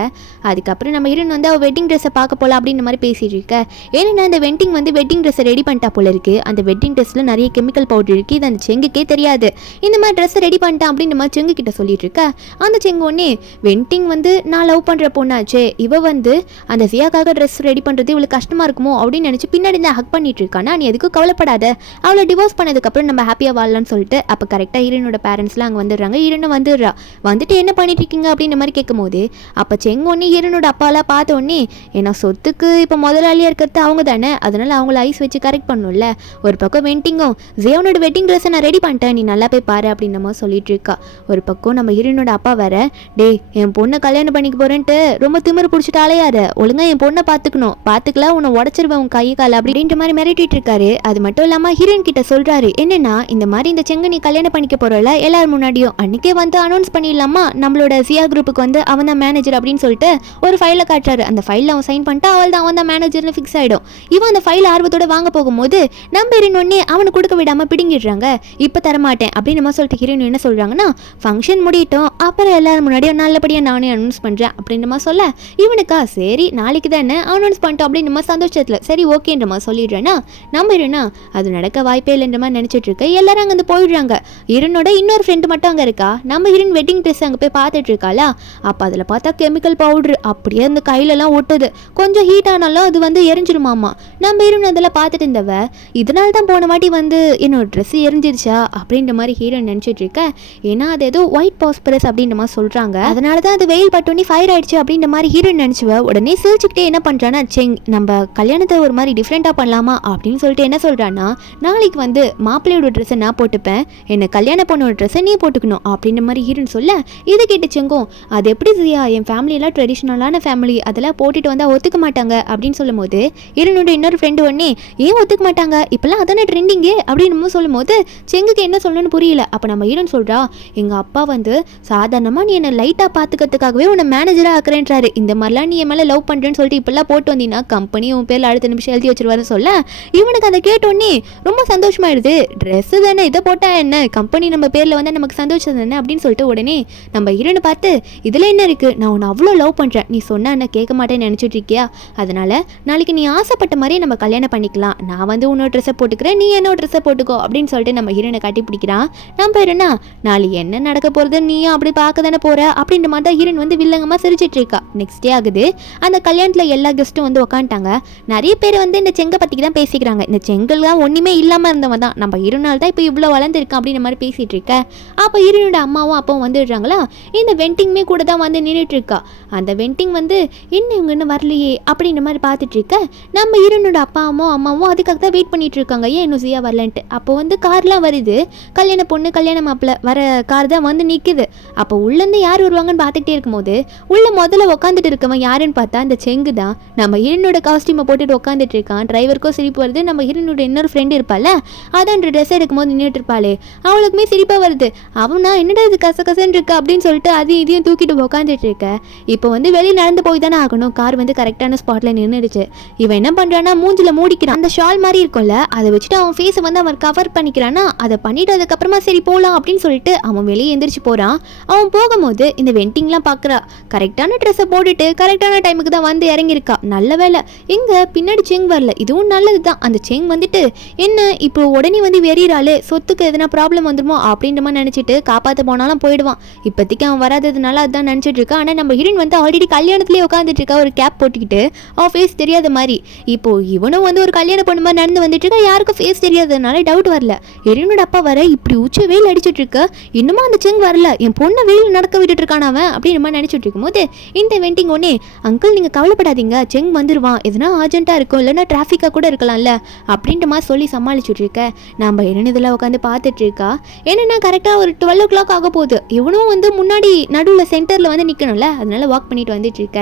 அதுக்கப்புறம் நம்ம ஹீரோன் வந்து அவள் வெட்டிங் ட்ரெஸ்ஸை பார்க்க போகலாம் அப்படின்ற மாதிரி பேசிகிட்டு இருக்க. ஏன்னா அந்த வெட்டிங் வந்து வெட்டிங் ட்ரெஸ்ஸை ரெடி பண்ணிட்டா போல இருக்குது. அந்த வெட்டிங் ட்ரெஸ்ஸில் நிறைய கெமிக்கல் பவுடர் இருக்குது. இது அந்த செங்குக்கே தெரியாது. இந்த மாதிரி ட்ரெஸ்ஸை ரெடி பண்ணிட்டான் அப்படின்ற மாதிரி செங்கு கிட்ட சொல்லிட்டு இருக்க. அந்த செங்கு ஒன்னே வெட்டிங் வந்து நான் லவ் பண்ணுற பொண்ணாச்சே, இவ வந்து அந்த சியாக்காக ட்ரெஸ் ரெடி பண்ணுறது இவளுக்கு கஷ்டமாக இருக்குமோ அப்படின்னு நினச்சி பின்னாடி தான் ஹக் பண்ணிட்டு இருக்கானா. நீ எதுக்கும் கவலைப்படாத, அவளை டிவோர்ஸ் பண்ணதுக்கப்புறம் நம்ம ஹாப்பியாக வாழலாம்னு சொல்லிட்டு அப்போ கரெக்டாக ஹீரோனோட பேரண்ட்ஸ்லாம் அங்கே வந்துடுறாங்க. ஹீரோனும் வந்துடுறா. வந்துட்டு என்ன பண்ணிட்டு இருக்கீங்க அப்படின்ற மாதிரி கேட்கும் போது அப்போ செங்கு ஒன்னே ஹீரோனோட அப்பாலாம் பார்த்த உடனே ஏன்னா சொத்துக்கு இப்போ முதலாளியாக இருக்கிறது அவங்க தானே, அதனால அவங்கள ஐஸ் வச்சு கரெக்ட் பண்ணணும்ல. ஒரு பக்கம் வெட்டிங்கும் ஜியோனோட வெட்டிங் ட்ரெஸ்ஸை நான் ரெடி பண்ணிட்டேன், நீ நல்லா போய் பாரு அப்படின்ற மாதிரி சொல்லிட்டு இருக்கா. ஒரு பக்கம் நம்ம ஹீரோனோட அப்பா வேற, டேய் என் பொண்ணை கல்யாணம் பண்ணிக்க போறேன்ட்டு ரொம்ப திமிரு பிடிச்சிட்டு அலையாத, ஒழுங்கா என் பொண்ணை பார்த்துக்கணும், பார்த்துக்கல உன்னை உடச்சிருவேன் உன் கை கால அப்படின்ற மாதிரி மிரட்டிட்டு இருக்காரு. அது மட்டும் இல்லாமல் ஹீரோயின் கிட்ட சொல்றாரு என்னன்னா, இந்த மாதிரி இந்த செங்க நீ கல்யாணம் பண்ணிக்க போறல எல்லாரும் முன்னாடியும் அன்னைக்கே வந்து அனௌன்ஸ் பண்ணிடலாமா நம்மளோட சியா குரூப்புக்கு வந்து அவன் தான் மேனேஜர் அப்படின்னு சொல்லிட்டு ஒரு ஃபைலை காட்டுறாரு. அந்த ஃபைலில் அவன் சைன் பண்ணிட்டு அவன் தான் மேனேஜர்னு ஃபிக்ஸ் ஆகிடும். இவன் அந்த ஃபைல் ஆர்வத்தோட வாங்க போகும்போது நம்ம ஹீரோயின் ஒன்னே அவனை கொடுக்க விடாமல் பிடுங்கிடுறாங்க. இப்போ தரமாட்டேன் அப்படின்னு நம்ம சொல்லிட்டு ஹீரோயின் என்ன சொல்கிறாங்கன்னா, ஃபங்க்ஷன் முடியட்டும் அப்புறம் எல்லாரும் முன்னாடியும் நல்லபடியாக நானே அனௌன்ஸ் பண்ணுறேன் அப்படின்ற மாதிரி சொல்ல இவனுக்கா சரி நாளைக்கு தானே அனௌன்ஸ் பண்ணிட்டோம் அப்படின்னு நம்ம சந்தோஷத்தில் சரி ஓகேன்ற மாதிரி சொல்லிடுறேன்னா நம்ம ஹீரோனா அது நடக்க வாய்ப்பே இல்லைன்ற மாதிரி நினச்சிட்டு இருக்க. எல்லாரும் அங்கே வந்து போயிடுறாங்க. ஹீரோனோட இன்னொரு ஃப்ரெண்டு மட்டும் அங்கே இருக்கா. நம்ம ஹீரோயின் வெட்டிங் ட்ரெஸ் அங்கே போய் பார்த்துட்டு இருக்காளா. அப்போ அதில் பார்த்தா கெமிக்கல் பவுட்ரு அப்படியே அந்த கையிலலாம் ஒட்டுது. கொஞ்சம் ஹீட் ஆனாலும் அது வந்து எரிஞ்சிருமாமா. நம்ம ஹீரோயின் அதெல்லாம் பார்த்துட்டு இருந்தவ இதனால தான் போன வாட்டி வந்து என்னோட ட்ரெஸ் எரிஞ்சிருச்சா அப்படின்ற மாதிரி ஹீரோயின் நினச்சிட்டு இருக்க. ஏன்னா அது ஏதோ ஒயிட் பாஸ்பரஸ் அப்படின்ற மாதிரி சொல்கிறாங்க. அதனால தான் அது வெயில் பட்டோன்னே ஃபயர் ஆயிடுச்சு அப்படின்ற மாதிரி ஹீரோயின் நினச்சுவ. உடனே சிரிச்சுக்கிட்டே என்ன பண்ணுறான்னா, செங் நம்ம கல்யாணத்தை ஒரு மாதிரி டிஃப்ரெண்ட்டாக பண்ணலாமா அப்படின்னு சொல்லிட்டு என்ன சொல்கிறான்னா, நாளைக்கு வந்து மாப்பிள்ளையோட ட்ரெஸ்ஸை நான் போட்டுப்பேன், என்னை கல்யாண பொண்ணோட ட்ரெஸ்ஸை நீ போட்டுக்கணும் அப்படின்ற மாதிரி ஹீரோயின் சொல்ல இதை கேட்டு செங்கும் அது எப்படி சியா என் ஃபேமிலியெல்லாம் ட்ரெடிஷ்னலான ஃபேமிலி அதெல்லாம் போட்டுட்டு வந்தால் ஒத்துக்க மாட்டாங்க அப்படின்னு சொல்லும் போது ஹீரோனோட இன்னொரு ஃப்ரெண்டு ஒன்னே ஏன் ஒத்துக்க மாட்டாங்க இப்பெல்லாம் அதானே ட்ரெண்டிங்கே அப்படின்னு சொல்லும் போது செங்குக்கு என்ன சொல்லணும்னு புரியல. அப்போ நம்ம ஹீரோன் சொல்கிறா, எங்கள் அப்பா வந்து சாதாரணமாக நீ என்னை லைட்டாக பார்த்துக்கிறதுக்காகவே உன்னை மேனேஜராக ஆக்குறேன்றாரு, இந்த மாதிரிலாம் நீ என் மேலே லவ் பண்ணுறேன்னு சொல்லிட்டு இப்பெல்லாம் போட்டு வந்தீங்கன்னா கம்பெனி உன் பேரில் அடுத்த நிமிஷம் எழுதி வச்சிருவாருன்னு சொல்ல இவனுக்கு அதை கேட்டோன்னே ரொம்ப சந்தோஷமாயிடுது. ட்ரெஸ்ஸு தானே இதை போட்டால் என்ன, கம்பெனி நம்ம பேரில் வந்து நமக்கு சந்தோஷம் தானே அப்படின்னு சொல்லிட்டு உடனே நம்ம ஹீரோனை பார்த்து இதில் என்ன இருக்குது, நான் உன்னை அவ்வளோ லவ் பண்ணுறேன், நீ சொன்னால் என்ன கேட்க மாட்டேன்னு நினச்சிட்டு இருக்கியா, அதனால் நாளைக்கு நீ ஆசைப்பட்ட மாதிரியே நம்ம கல்யாணம் பண்ணிக்கலாம், நான் வந்து உன்னோட ட்ரெஸ்ஸை போட்டுக்கிறேன் நீ என்னோட ட்ரெஸ்ஸை போட்டுக்கோ அப்படின்னு சொல்லிட்டு நம்ம ஹீரோனை கட்டி பிடிக்கிறான். நம்ம ஹீரோனா நாளைக்கு என்ன நடக்க போகிறது நீயும் அப்படி பார்க்க தானே போகிற அப்படின்ற மாதிரி தான் ஹீரோன் வந்து வில்லங்கமாக சிரிச்சிட்டு இருக்கா. நெக்ஸ்ட் டே ஆகுது. அந்த கல்யாணத்தில் எல்லா கெஸ்ட்டும் வந்து உட்காந்துட்டாங்க. நிறைய பேர் வந்து இந்த செங்கை பற்றிக்கு தான் பேசிக்கிறாங்க. இந்த செங்கல்லாம் ஒன்றுமே இல்லாமல் இருந்தவன் தான் நம்ம ஹீரோனால் தான் இப்போ இவ்வளோ வளர்ந்துருக்கான் அப்படின்ற மாதிரி பேசிகிட்டு இருக்க. அப்போ ஹீரோனோட அம்மாவும் அப்பாவும் வந்துடுறாங்களா. இந்த வெண்டிங்குமே கூட தான் வந்து நின்றுட்டு இருக்கா. அந்த வெண்டிங் வந்து இன்னும் இவங்க இன்னும் வரலையே அப்படின்ற மாதிரி பார்த்துட்டு இருக்க. நம்ம ஹீரோனோட அம்மாவும் அதுக்காக தான் வெயிட் பண்ணிட்டு இருக்காங்க, ஏன் இன்னும் ஜியா வரலன்ட்டு. அப்போ வந்து கார்லாம் வருது, கல்யாண பொண்ணு கல்யாண மாப்பிள்ள வர கார் தான் வந்து நிற்குது. அப்போ உள்ளேருந்து யார் வருவாங்கன்னு பார்த்துக்கிட்டே இருக்கும்போது உள்ள முதல்ல உட்காந்துட்டு இருக்கவன் யாருன்னு பார்த்தா அந்த செங்கு தான். நம்ம ஹீரோனோட காஸ்டியூமை போட்டுட்டு உட்காந்துட்டு இருக்கான். டிரைவருக்கும் சிரிப்பு வருது. நம்ம ஹீரோனோட இன்னொரு ஃப்ரெண்டு இருப்பாள், அதான் ட்ரெஸ் எடுக்கும்போது நின்றுட்டு இருப்பாளே, அவளுக்குமே சிரிப்பாக வருது. அவனா என்னடா இது கசகசன்னு இருக்கா அப்படின்னு சொல்லிட்டு அதையும் இதையும் தூக்கிட்டு உட்காந்துட்டு இருக்க. இப்போ வந்து வெளியே நடந்து போய் தானே ஆகணும். கார் வந்து கரெக்டான ஸ்பாட்டில் நின்றுடுச்சு. இவன் என்ன பண்ணுறான்னா மூஞ்சில் மூடிக்கிறான். அந்த ஷால் மாதிரி இருக்கும்ல, அதை வச்சுட்டு அவன் ஃபேஸை வந்து அவன் கவர் பண்ணிக்கிறான்னா, அதை பண்ணிட்டு அதுக்கப்புறமா சரி போகலாம் அப்படின்னு சொல்லிட்டு அவன் வெளியே எந்திரிச்சு போகிறான். அவன் போகும்போது இந்த வெண்டிங்லாம் பார்க்குறா. கரெக்டான ட்ரெஸ்ஸை போட்டுட்டு கரெக்டான டைமுக்கு தான் வந்து இறங்கியிருக்கா. நல்ல வேலை இங்கே பின்னாடி செங் வரல, இதுவும் நல்லது தான். அந்த செங் வந்துட்டு என்ன இப்போ உடனே வந்து வெறிறாளே, சொத்துக்கு எதனா ப்ராப்ளம் வந்துருமோ அப்படின்ற மாதிரி நினச்சிட்டு காப்பாற்ற போனாலும் போயிடுவான். இப்போதைக்கு அவன் வராததுனால அதுதான் நினச்சிட்டு இருக்கா. ஆனால் நம்ம ஹீரோயின் வந்து ஆல்ரெடி கல்யாணத்துலேயே உட்காந்துட்டு இருக்கா, ஒரு கேப் போட்டுக்கிட்டு. அவன் ஃபேஸ் தெரியாத மாதிரி. இப்போ இவனும் வந்து ஒரு கல்யாண பொண்ணு மாதிரி நடந்து வந்துட்டு இருக்கா. யாருக்கும் ஃபேஸ் தெரியாததுனால டவுட் வரல. ஹீரோனோட அப்பா வர இப்படி உச்ச வெயில் அடிச்சுட்டு இருக்க, இன்னுமா அந்த செங் வரல, என் பொண்ணை வெயில் நடக்க விட்டுட்டு இருக்கான் அவன் அப்படின்ற மாதிரி நினச்சிட்டு இருக்கும்போது இந்த வெண்டிங் ஒன்னே, அங்கிள் நீங்கள் கவலைப்படாதீங்க, செங் வந்துடுவான், எதுனா அர்ஜென்ட்டாக இருக்கும், இல்லைன்னா டிராஃபிக்காக கூட இருக்கலாம்ல அப்படின்ற மாதிரி சொல்லி சமாளிச்சுட்டு இருக்க. நம்ம இதில் உட்காந்து பார்த்துட்டு இருக்கா. என்னென்னா கரெக்டாக ஒரு 12 o'clock ஆக போகுது. இவனும் வந்து முன்னாடி நடுவில் சென்டரில் வந்து நிற்கணும்ல, அதனால வாக் பண்ணிட்டு வந்துட்டு இருக்க.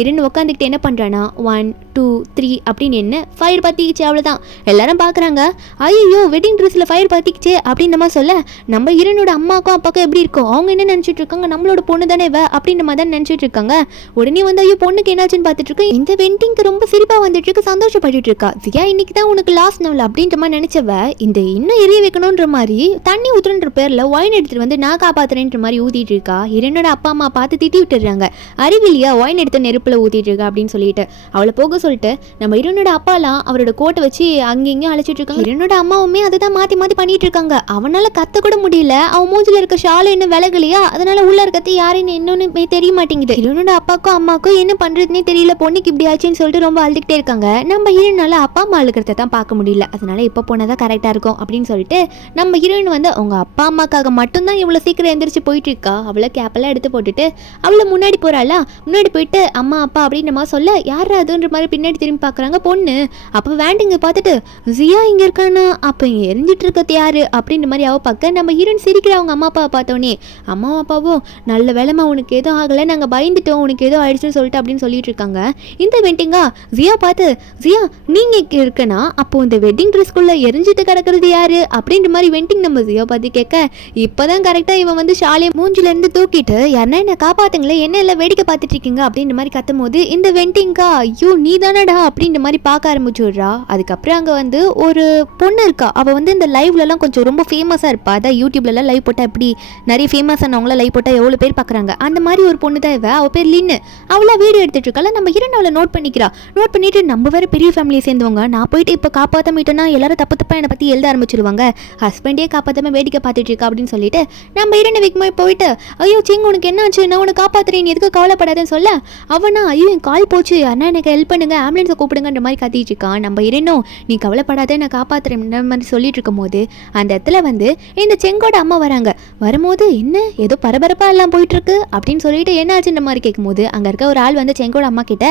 இருந்து உட்காந்துக்கிட்டு என்ன பண்ணுறான்னா 1 2 3 அப்படின்னு என்ன ஃபயர் பற்றிக்கிச்சு, அவ்வளோதான். எல்லாரும் பார்க்குறாங்க, ஐயோ வெட்டிங் ட்ரெஸ்ஸில் ஃபயர் பற்றிக்கிச்சே அப்படின்ற மாதிரி சொல்ல, நம்ம ஹீரோனோட அம்மாக்கும் அப்பாக்கும் எப்படி இருக்கும், அவங்க என்ன நினச்சிட்டு இருக்காங்க, நம்மளோட பொண்ணு தானே இவ அப்படின்ற மாதிரி தான் நினச்சிட்டு இருக்காங்க. உடனே வந்து ஐயோ பொண்ணுக்கு என்னாச்சுன்னு பார்த்துட்டு இருக்கு. இந்த வெண்டிங்க்கு ரொம்ப சிரிப்பாக வந்துட்டு இருக்கு, சந்தோஷப்பட்டுட்டு இருக்கா. ஜியா இன்னைக்கு தான் உனக்கு லாஸ்ட் நாள் அப்படின்ற மாதிரி நினச்சவ இந்த இன்னும் எரிய வைக்கணுன்ற மாதிரி தண்ணி ஊற்றுன்ற பேரில் ஒயின் எடுத்துகிட்டு வந்து நான் காப்பாற்றுறேன்ற மாதிரி ஊற்றிட்டு இருக்கா. ஹீரோனோட அப்பா அம்மா பார்த்து திட்டி விட்டுறாங்க, அறிவிலியா ஒயின் எடுத்து நெருப்பில் ஊற்றிட்டு இருக்கா அப்படின்னு சொல்லிட்டு. அவளை போக சொல்லிட்டு நம்ம ஹீரோனோட அப்பாலாம் அவரோட கோட்டை வச்சு அங்கேயும் அழைச்சிட்டு இருக்காங்க. ஹீரோனோட அம்மாவுமே அதை தான் மாற்றி மாற்றி பண்ணிட்டு இருக்காங்க. அவனால் கத்த கூட முடியல, அவன் மூஞ்சில் இருக்க ஷாலை இன்னும் விலகலையா, அதனால உள்ள இருக்கிறது யாருன்னு இன்னொன்னு தெரிய மாட்டேங்குது. ஹீரோனோட அப்பாக்கும் அம்மாக்கும் என்ன பண்றதுன்னே தெரியல, பொண்ணுக்கு இப்படி ஆச்சுன்னு சொல்லிட்டு ரொம்ப அழுதுகிட்டே இருக்காங்க. நம்ம ஹீரோனால அப்பா அம்மா அழுகிறத தான் பார்க்க முடியல, அதனால இப்போ போனதான் கரெக்டா இருக்கும் அப்படின்னு சொல்லிட்டு நம்ம ஹீரோயின் வந்து அவங்க அப்பா அம்மாக்காக மட்டும்தான் இவ்வளவு சீக்கிரம் எந்திரிச்சு போயிட்டு இருக்கா. அவளை கேப்பெல்லாம் எடுத்து போட்டுட்டு அவளை முன்னாடி போறாளா, முன்னாடி போயிட்டு அம்மா அப்பா அப்படின்ற மாதிரி சொல்ல, யாரா அதுன்ற மாதிரி பின்னாடி திரும்பி பார்க்குறாங்க பொண்ணு. அப்போ வேண்டிங்க பார்த்துட்டு ஜியா இங்க இருக்கானா, அப்போ இங்கே எரிஞ்சிட்டு இருக்கிறது யாரு அப்படின்ற மாதிரி அவ பார்க்க நம்ம ஹீரோயின் சிரிக்கிற அவங்க அம்மா அப்பா பார்த்தோன்னே அம்மா அப்பாவும் நல்ல வேலைமா உனக்கு எதுவும் ஆகலை, நாங்கள் பயந்துட்டோம் உனக்கு ஏதோ ஆயிடுச்சுன்னு சொல்லிட்டு அப்படின்னு சொல்லிட்டு இருக்காங்க. இந்த வெட்டிங்கா ஜியா பார்த்து, ஜியா நீங்க இருக்கனா, அப்போ இந்த வெட்டிங் ட்ரெஸ்க்குள்ள எரிஞ்சிட்டு கிடக்கிறது யாரு அப்படின்ற மாதிரி வெண்டிங் நம்ம ஜியா பார்த்து கேட்க, இப்போதான் கரெக்டாக இவன் வந்து ஷாலையை மூஞ்சில இருந்து தூக்கிட்டு யாருன்னா என்ன காப்பாத்துங்களே, என்ன எல்லாம் வேடிக்கை பார்த்துட்டு இருக்கீங்க அப்படின்ற மாதிரி கத்தும் போது இந்த வெண்டிங்கா ஐயோ நீ தானடா அப்படின்ற மாதிரி பார்க்க ஆரம்பிச்சுடுறா. அதுக்கப்புறம் அங்கே வந்து ஒரு பொண்ணு இருக்கா, அவள் வந்து இந்த லைவ்லலாம் கொஞ்சம் ரொம்ப ஃபேமஸாக இருப்பா. அதான் யூடியூப்லலாம் லைவ் போட்டால் எப்படி நிறைய ஃபேமஸானவங்களாம் லைவ் போட்டால் எவ்வளோ பேர் பார்க்குறாங்க, அந்த மாதிரி ஒரு பொண்ணு தான் இவ. அவள் பேர் லின்னு. அவளா வீடியோ எடுத்துட்டு இருக்கால, நம்ம ஹீரோன் அவளை நோட் பண்ணிக்கிறா. நோட் பண்ணிட்டு நம்ம வேற பெரிய ஃபேமிலியை சேர்ந்தவங்க, நான் போயிட்டு இப்போ காப்பாற்றாமிட்டோன்னா எல்லாரும் தப்பு தப்பாக என்னை பற்றி எழுத ஆரம்பிச்சிருவாங்க, ஹஸ்பண்டே காப்பாற்றாம வேடிக்கை பார்த்துட்டு இருக்கா அப்படின்னு சொல்லிட்டு நம்ம ஹீரோனை விக்மா போயிட்டு ஐயோ சிங் உனக்கு என்ன ஆச்சு, நான் உனக்கு காப்பாற்றுறேன், எதுக்கு கவலைப்படாதுன்னு சொல்ல, அவனா ஐயோ என் கால் போச்சு, அண்ணா எனக்கு ஹெல்ப் பண்ணுங்க, ஆம்புலன்ஸை கூப்பிடுங்கன்ற மாதிரி கத்திட்டு இருக்கான். நம்ம ஹீரோனும் நீ கவலைப்படாத நான் காப்பாற்றுறேன்ற மாதிரி சொல்லிட்டு இருக்கும் போது அந்த இடத்துல வந்து இந்த செங்கோட அம்மா வராங்க. வரும்போது என்ன ஏதோ பரபரப்பாக எல்லாம் போயிட்டு இருக்கு அப்படின்னு சொல்லிட்டு என்ன ஆச்சுன்ற மாதிரி கேட்கும்போது அங்கே இருக்க ஒரு ஆள் வந்து செங்கோட அம்மா கிட்ட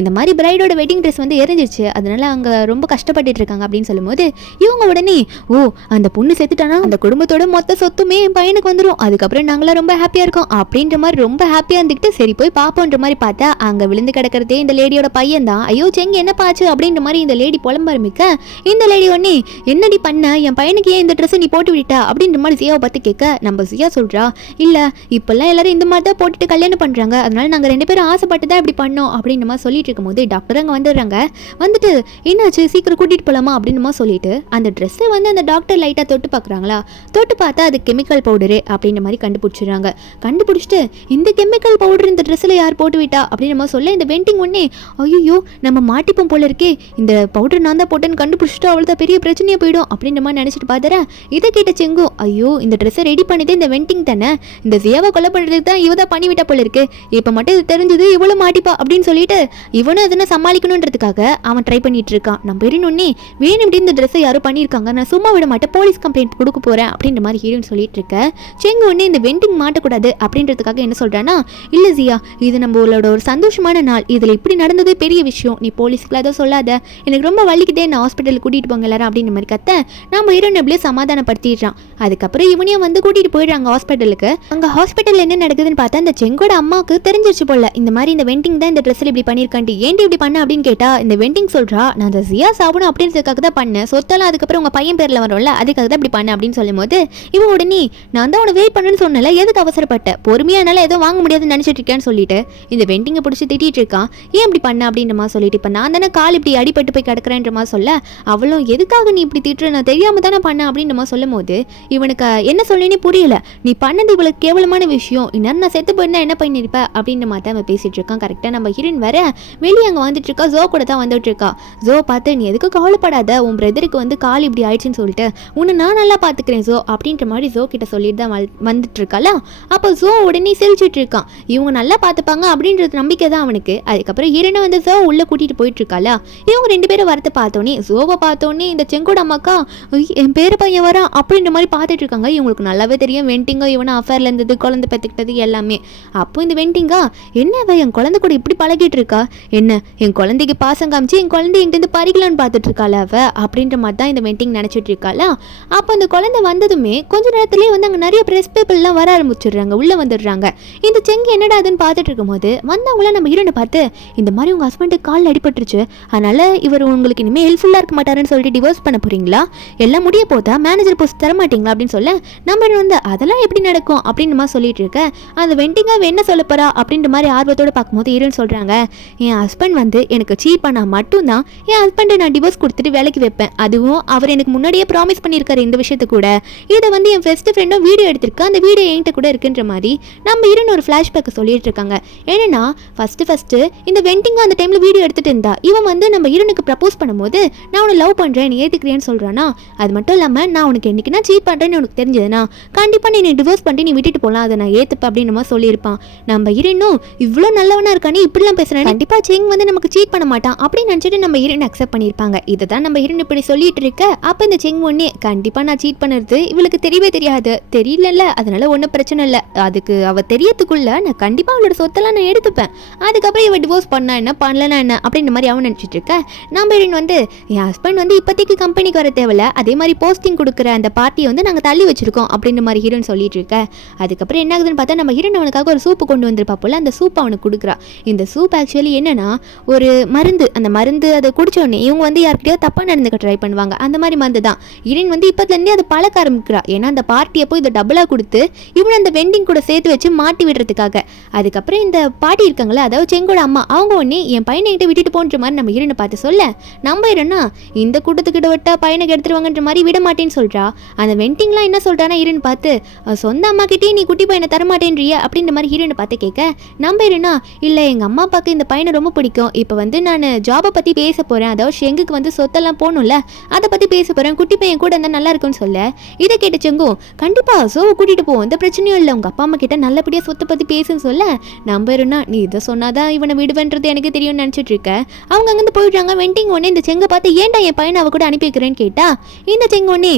இந்த மாதிரி பிரைடோட வெட்டிங் ட்ரெஸ் வந்து எரிஞ்சிருச்சு, அதனால அங்கே ரொம்ப கஷ்டப்பட்டு இருக்காங்க அப்படின்னு சொல்லும்போது இவங்க உடனே ஓ அந்த பொண்ணு செத்துட்டானா அந்த குடும்பத்தோட மொத்த சொத்துமே என் பையனுக்கு வந்துடும், அதுக்கப்புறம் நாங்களாம் ரொம்ப ஹாப்பியாக இருக்கோம் அப்படின்ற மாதிரி ரொம்ப ஹாப்பியாக இருந்துக்கிட்டு சரி போய் பார்ப்போன்ற மாதிரி பார்த்தா அங்கே விழுந்து கிடக்கிறதே இந்த லேடியோட பையன் தான். ஐயோ செங்க என்ன பாச்சு அப்படின்ற மாதிரி இந்த லேடி புலம்ப ஆரம்பிக்க இந்த லேடி ஒன்னே என்னடி பண்ண, என் பையனுக்கு ஏன் இந்த ட்ரெஸ்ஸை நீ போட்டு விட்டா அப்படின்ற மாதிரி ஜியாவை பார்த்து கேட்க நம்ம ஜியா சொல்கிறா இல்லை இப்போல்லாம் எல்லாரும் இந்த மாதிரி தான் போட்டுட்டு கல்யாணம் பண்ணுறாங்க, அதனால நாங்கள் 2 பேரும் ஆசைப்பட்டு தான் இப்படி பண்ணோம் அப்படின்ற மாதிரி சொல்லிட்டு இருக்கும்போது டாக்டர் அங்கே வந்துடுறாங்க. வந்துட்டு என்னாச்சு சீக்கிரம் கூட்டிகிட்டு போகலாமா அப்படின்னு மாதிரி சொல்லிட்டு அந்த ட்ரெஸ்ஸை வந்து அந்த டாக்டர் லைட்டாக தொட்டு பார்க்குறாங்களா, தொட்டு பார்த்தா அது கெமிக்கல் பவுடரு அப்படின்ற மாதிரி கண்டுபிடிச்சிடுறாங்க. கண்டுபிடிச்சிட்டு இந்த கெமிக்கல் பவுடர் இந்த ட்ரெஸ்ஸில் யார் போட்டு விட்டா அப்படின்னு நம்ம சொல்ல இந்த வெண்டிங் ஒன்னே ஐயோ நம்ம மாட்டிப்போம் போல இருக்கே, இந்த பவுடர் நான் தான் போட்டேன்னு கண்டுபிடிச்சிட்டு அவ்வளோதான் பெரிய பிரச்சனையாக போயிடும் அப்படின்ற மாதிரி நினச்சிட்டு பார்த்துறேன். இதை கேட்ட செங்கு ஐயோ இந்த ட்ரெஸ்ஸை ரெடி பண்ணிட்டு இந்த வெண்டிங் தானே, இந்த ஜியாவை கொலை பண்ணுறதுக்கு தான் இவ தான் பண்ணிவிட்டா போல இருக்கு, இப்போ மட்டும் இது தெரிஞ்சது இவ்வளோ மாட்டிப்பா அப்படின்னு சொல்லிட்டு இவனும் அதனை சமாளிக்கணுன்றதுக்காக அவன் ட்ரை பண்ணிட்டு இருக்கான். நம்ம வேணும்னே வேணும் இப்படி இந்த ட்ரெஸ்ஸை யாரும் பண்ணியிருக்காங்க, நான் சும்மா விட மாட்டேன், போலீஸ் கம்ப்ளைண்ட் கொடுக்க போகிறேன் அப்படின்ற மாதிரி ஹீரோயின் சொல்லிட்டு இருக்க. செங்கு உடனே இந்த வெண்டிங் மாட்டக்கூடாது அப்படின்றதுக்காக என்ன சொல்கிறான்னா, இல்லை ஜியா, இது நம்மளோட ஒரு சந்தோஷமான நாள், இதில் இப்படி நடந்தது பெரிய விஷயம், நீ போலீஸ்க்குலாம் ஏதோ சொல்லாத, எனக்கு ரொம்ப வலிக்குதே, நான் ஹாஸ்பிட்டலுக்கு கூட்டிகிட்டு போங்க எல்லாரும் அப்படின்ற மாதிரி கத்த நம்ம ஹீரோயின் எப்படியோ சமாதானப்படுத்திடுறான். அதுக்கப்புறம் இவனையும் வந்து கூட்டிகிட்டு போயிடுறாங்க ஹாஸ்பிட்டலுக்கு. அங்கே ஹாஸ்பிட்டலில் என்ன நடக்குதுன்னு பார்த்தா இந்த செங்கோட அம்மாவுக்கு தெரிஞ்சிருச்சு போல, இந்த மாதிரி இந்த வெண்டிங் தான் இந்த ட்ரெஸ்ஸில் இப்படி பண்ணியிருக்காண்டி, ஏன்டி இப்படி பண்ண அப்படின்னு கேட்டா இந்த வெண்டிங் சொல்கிறா, நான் அந்த ஜியா சாப்பிடும் அப்படின்றதுக்காக தான் பண்ணேன், சொத்தெல்லாம் அதுக்கப்புறம் உங்கள் பையன் பேரில் வரும்ல அதுக்காக தான் இப்படி பண்ணேன் அப்படின்னு சொல்லும் போது இவன் உடனே நான் தான் உன வெயிட் பண்ணுன்னு சொன்னல, எதுக்கு அவசரப்பட்ட, பொறுமையானால ஏதோ வாங்க முடியாதுன்னு நினச்சிட்டு இருக்கேன்னு சொல்லிட்டு இந்த வெண்டிங்கை பிடிச்சி திட்டிட்டு இருக்கான். ஏன் இப்படி பண்ண அப்படின்ற மாதிரி சொல்லிட்டு, இப்போ நான் தானே கால் இப்படி அடிபட்டு போய் கிடக்கிறேன்ற மாதிரி சொல்ல அவளும் எதுக்காக நீ இப்படி திட்டுற, நான் தெரியாம தானே பண்ண அப்படின்ற மாதிரி சொல்லும் போது இவனுக்கு என்ன சொல்லேனே புரியல, நீ பண்ணது இவளுக்கு கேவலமான விஷயம், இன்னும் நான் செத்து போயிருந்தா என்ன பண்ணிருப்ப அப்படின்ற மாதிரி தான் அவன் பேசிட்டு இருக்கான். கரெக்டாக நம்ம ஹீரோயின் வர வெளியே அங்கே வந்துட்டு இருக்கா, ஜோ கூட தான் வந்துட்டு இருக்கா. ஜோ பார்த்து நீ எதுக்கு கவலைப்படாத, உன் பிரதருக்கு வந்து கால் இப்படி ஆயிடுச்சுன்னு சொல்லிட்டு உன்னை நான் நல்லா பார்த்துக்கிறேன் ஜோ அப்படின்ற மாதிரி ஜோ கிட்ட சொல்லிட்டு தான் வந்துட்டு இருக்காளா. அப்போ ஜோ உடனே சிரிச்சுட்டு இருக்கான், இவங்க நல்லா பார்த்துப்பாங்க அப்படின்றது நம்பிக்கை தான் அவனுக்கு. அதுக்கப்புறம் ஹீரோனை வந்து ஜோ உள்ளே கூட்டிகிட்டு போயிட்டு இருக்காளா. இவங்க ரெண்டு பேரும் வரத்தை பார்த்தோன்னே ஜோவை பார்த்தோன்னே இந்த செங்கோட அம்மாக்கா என் பேர பையன் வரான் அப்படின்ற மாதிரி பார்த்துட்டு இருக்காங்க. இவங்களுக்கு நல்லாவே தெரியும் வெண்டிங்கா இவனை அஃபேர்ல இருந்தது, குழந்தை பெற்றுக்கிட்டது எல்லாமே. அப்போ இந்த வெண்டிங்கா என்ன என் குழந்தை கூட இப்படி பழகிட்டு இருக்கா, என்ன என் குழந்தைக்கு பாசம் காமிச்சு என் குழந்தை எங்கிட்ட பறிக்கலான்னு பார்த்துட்டு இருக்காள அவ அப்படின்ற மாதிரி தான் இந்த வெண்டிங் நினச்சிட்டு இருக்காளா. அப்போ அந்த குழந்தை வந்ததுமே கொஞ்ச நேரத்துலேயே வந்து அங்கே நிறைய ப்ரெஸ் பேப்பர்லாம் வர ஆரம்பிச்சிடுறாங்க, உள்ளே வந்துடுறாங்க. இந்த செங்கி என்னடா அதுன்னு பார்த்துட்டு இருக்கும்போது வந்தவங்கள நம்ம ஹீரோனை பார்த்து இந்த மாதிரி உங்கள் ஹஸ்பண்டுக்கு கால் அடிபட்டுருச்சு, அதனால இவர் உங்களுக்கு இனிமேல் ஹெல்ப்ஃபுல்லாக இருக்க மாட்டாருன்னு சொல்லிட்டு டிவோர்ஸ் பண்ண போறீங்களா, எல்லாம் முடிய போதா, மேனேஜர் போஸ்ட் தர மாட்டீங்களா அப்படின்னு சொல்ல நம்ம வந்து அதெல்லாம் எப்படி நடக்கும் அப்படின்ற மாதிரி சொல்லிட்டு இருக்க. அந்த வெண்டிங்காக என்ன சொல்ல போறா அப்படின்ற மாதிரி ஆர்வத்தோடு பார்க்கும்போது ஹீரோன்னு சொல்கிறாங்க, என் ஹஸ்பண்ட் வந்து எனக்கு சீட் பண்ணால் மட்டும்தான் என் ஹஸ்பண்டை நான் டிவோர்ஸ் கொடுத்துட்டு வேலைக்கு வைப்பேன், அதுவும் அவர் எனக்கு முன்னாடியே ப்ராமிஸ் பண்ணியிருக்காரு இந்த விஷயத்த கூட, இதை வந்து என் பெஸ்ட் ஃப்ரெண்டும் வீடியோ எடுத்திருக்கா, அந்த வீடியோ என்கிட்ட கூட இருக்குன்ற மாதிரி நம்ம ஹீரோன் ஒரு ஃப்ளாஷ்பேக்கை சொல்லிட்டு இருக்காங்க. ஏன்னா ஃபஸ்ட்டு இந்த வெண்டிங்காக அந்த டைமில் வீடியோ எடுத்துகிட்டு இருந்தா, இவன் வந்து நம்ம ஹீரோனுக்கு ப்ரப்போஸ் பண்ணும்போது நான் உன்னை லவ் பண்ணுறேன் நீ ஏற்றுக்கிறேன்னு சொல்கிறானா, அது மட்டும் இல்லாமல் நான் உனக்கு என்னைக்கு நான் சீட் பண்ணுறேன்னு உனக்கு தெரிஞ்சதுன்னா கண்டிப்பாக நீ டிவோர்ஸ் பண்ணி நீ விட்டுட்டு போகலாம், அதை நான் ஏற்றுப்பேன் அப்படின்னு மாதிரி சொல்லியிருப்பான். நம்ம ஹீரோனும் இவ்வளோ நல்லவனா இருக்கானே இப்படிலாம் பேசுகிறேன், கண்டிப்பாக செங் வந்து நமக்கு சீட் பண்ண மாட்டான் அப்படின்னு நினச்சிட்டு நம்ம ஹீரோன் அக்செப்ட் பண்ணியிருப்பாங்க. இதை தான் நம்ம ஹீரோன் இப்படி சொல்லிட்டு இருக்க. அப்போ இந்த செங் ஒன்னே கண்டிப்பாக நான் சீட் பண்ணுறது இவளுக்கு தெரியவே தெரியாது, தெரியல அதனால ஒன்றும் பிரச்சனை இல்லை, அதுக்கு அவள் தெரியறதுக்குள்ள நான் கண்டிப்பாக அவளோட சொத்தெல்லாம் நான் எடுத்துப்பேன், அதுக்கப்புறம் இவள் டிவோர்ஸ் பண்ணா என்ன பண்ணலன்னா என்ன அப்படின்ற மாதிரி அவன் நினச்சிட்டு இருக்க. நம்ம ஹீரோன் வந்து என் ஹஸ்பண்ட் வந்து இப்போதைக்கு கம்பெனிக்கு வர தேவையில்ல, அதே மாதிரி போஸ்டிங் கொடுக்குற அந்த பார்ட்டியை வந்து நாங்கள் தள்ளி வச்சிருக்கோம் அப்படின்ற மாதிரி ஹீரோன் சொல்லிட்டு இருக்க. அதுக்கப்புறம் என்ன ஆகுதுன்னு பார்த்தா நம்ம ஹீரோன் அவனுக்காக ஒரு சூப்பு கொண்டு வந்திருப்பா போல, அந்த சூப் அவனுக்கு கொடுக்குறா. இந்த சூப் ஆக்சுவலி என்னன்னா ஒரு மருந்து, அந்த மருந்து அதை குடிச்ச உடனே இவங்க வந்து யார்கிட்டயோ தப்பாக நடந்துக்க ட்ரை பண்ணுவாங்க, அந்த மாதிரி மருந்து தான். ஹீரோயின் வந்து இப்போதுலேருந்தே அதை பழக்க ஆரம்பிக்கிறா, ஏன்னா அந்த பார்ட்டியை போய் இதை டபுளாக கொடுத்து இவனை அந்த வெண்டிங் கூட சேர்த்து வச்சு மாட்டி விடுறதுக்காக. அதுக்கப்புறம் இந்த பாட்டி இருக்காங்களா, அதாவது செங்கோட அம்மா, அவங்க ஒன்னே என் பையனை கிட்ட விட்டுட்டு போன்ற மாதிரி நம்ம ஹீரோனை பார்த்து சொல்ல நம்ம ஹீரோனா இந்த கூட்டத்துக்கிட்ட விட்டா பையனுக்கு எடுத்துருவாங்கன்ற மாதிரி விட மாட்டேன்னு சொல்றா. அந்த வெண்டிங்லாம் என்ன சொல்றானா ஹீரோன் பார்த்து சொந்த அம்மா கிட்டே நீ குட்டி பையனை தரமாட்டேன்றிய அப்படின்ற மாதிரி ஹீரோனை பார்த்து கேட்க நம்ம ஹீரோனா இல்லை எங்கள் அம்மா அப்பாவுக்கு இந்த பையனை ரொம்ப பிடிக்கும், இப்போ வந்து நான் ஜாபை பற்றி பேச போகிறேன், அதாவது ஷெங்குக்கு வந்து சொத்தெல்லாம் போகணும்ல அதை பற்றி பேச போகிறேன், குட்டி பையன் கூட இருந்தால் நல்லா இருக்குன்னு சொல்ல இதை கேட்ட செங்கும் கண்டிப்பாக சோவை கூட்டிகிட்டு போவோம், எந்த பிரச்சனையும் இல்லை, உங்கள் அப்பா அம்மா கிட்ட நல்லபடியாக சொத்தை பற்றி பேசுன்னு சொல்ல நம்ம ஹீரோனா நீ இதை சொன்னாதான் இவனை விடுவேன்றது எனக்கு தெரியும்னு நினச்சிட்டு இருக்க. அவங்க அங்கேருந்து போயிடுறாங்க. வெண்டிங் ஒன்னே இந்த செங்கை பார்த்து ஏன்டா என் பையனை அவ கூட அனுப்பி வைக்கிறேன்னு கேட்டா இந்த செங்க ஒன்னே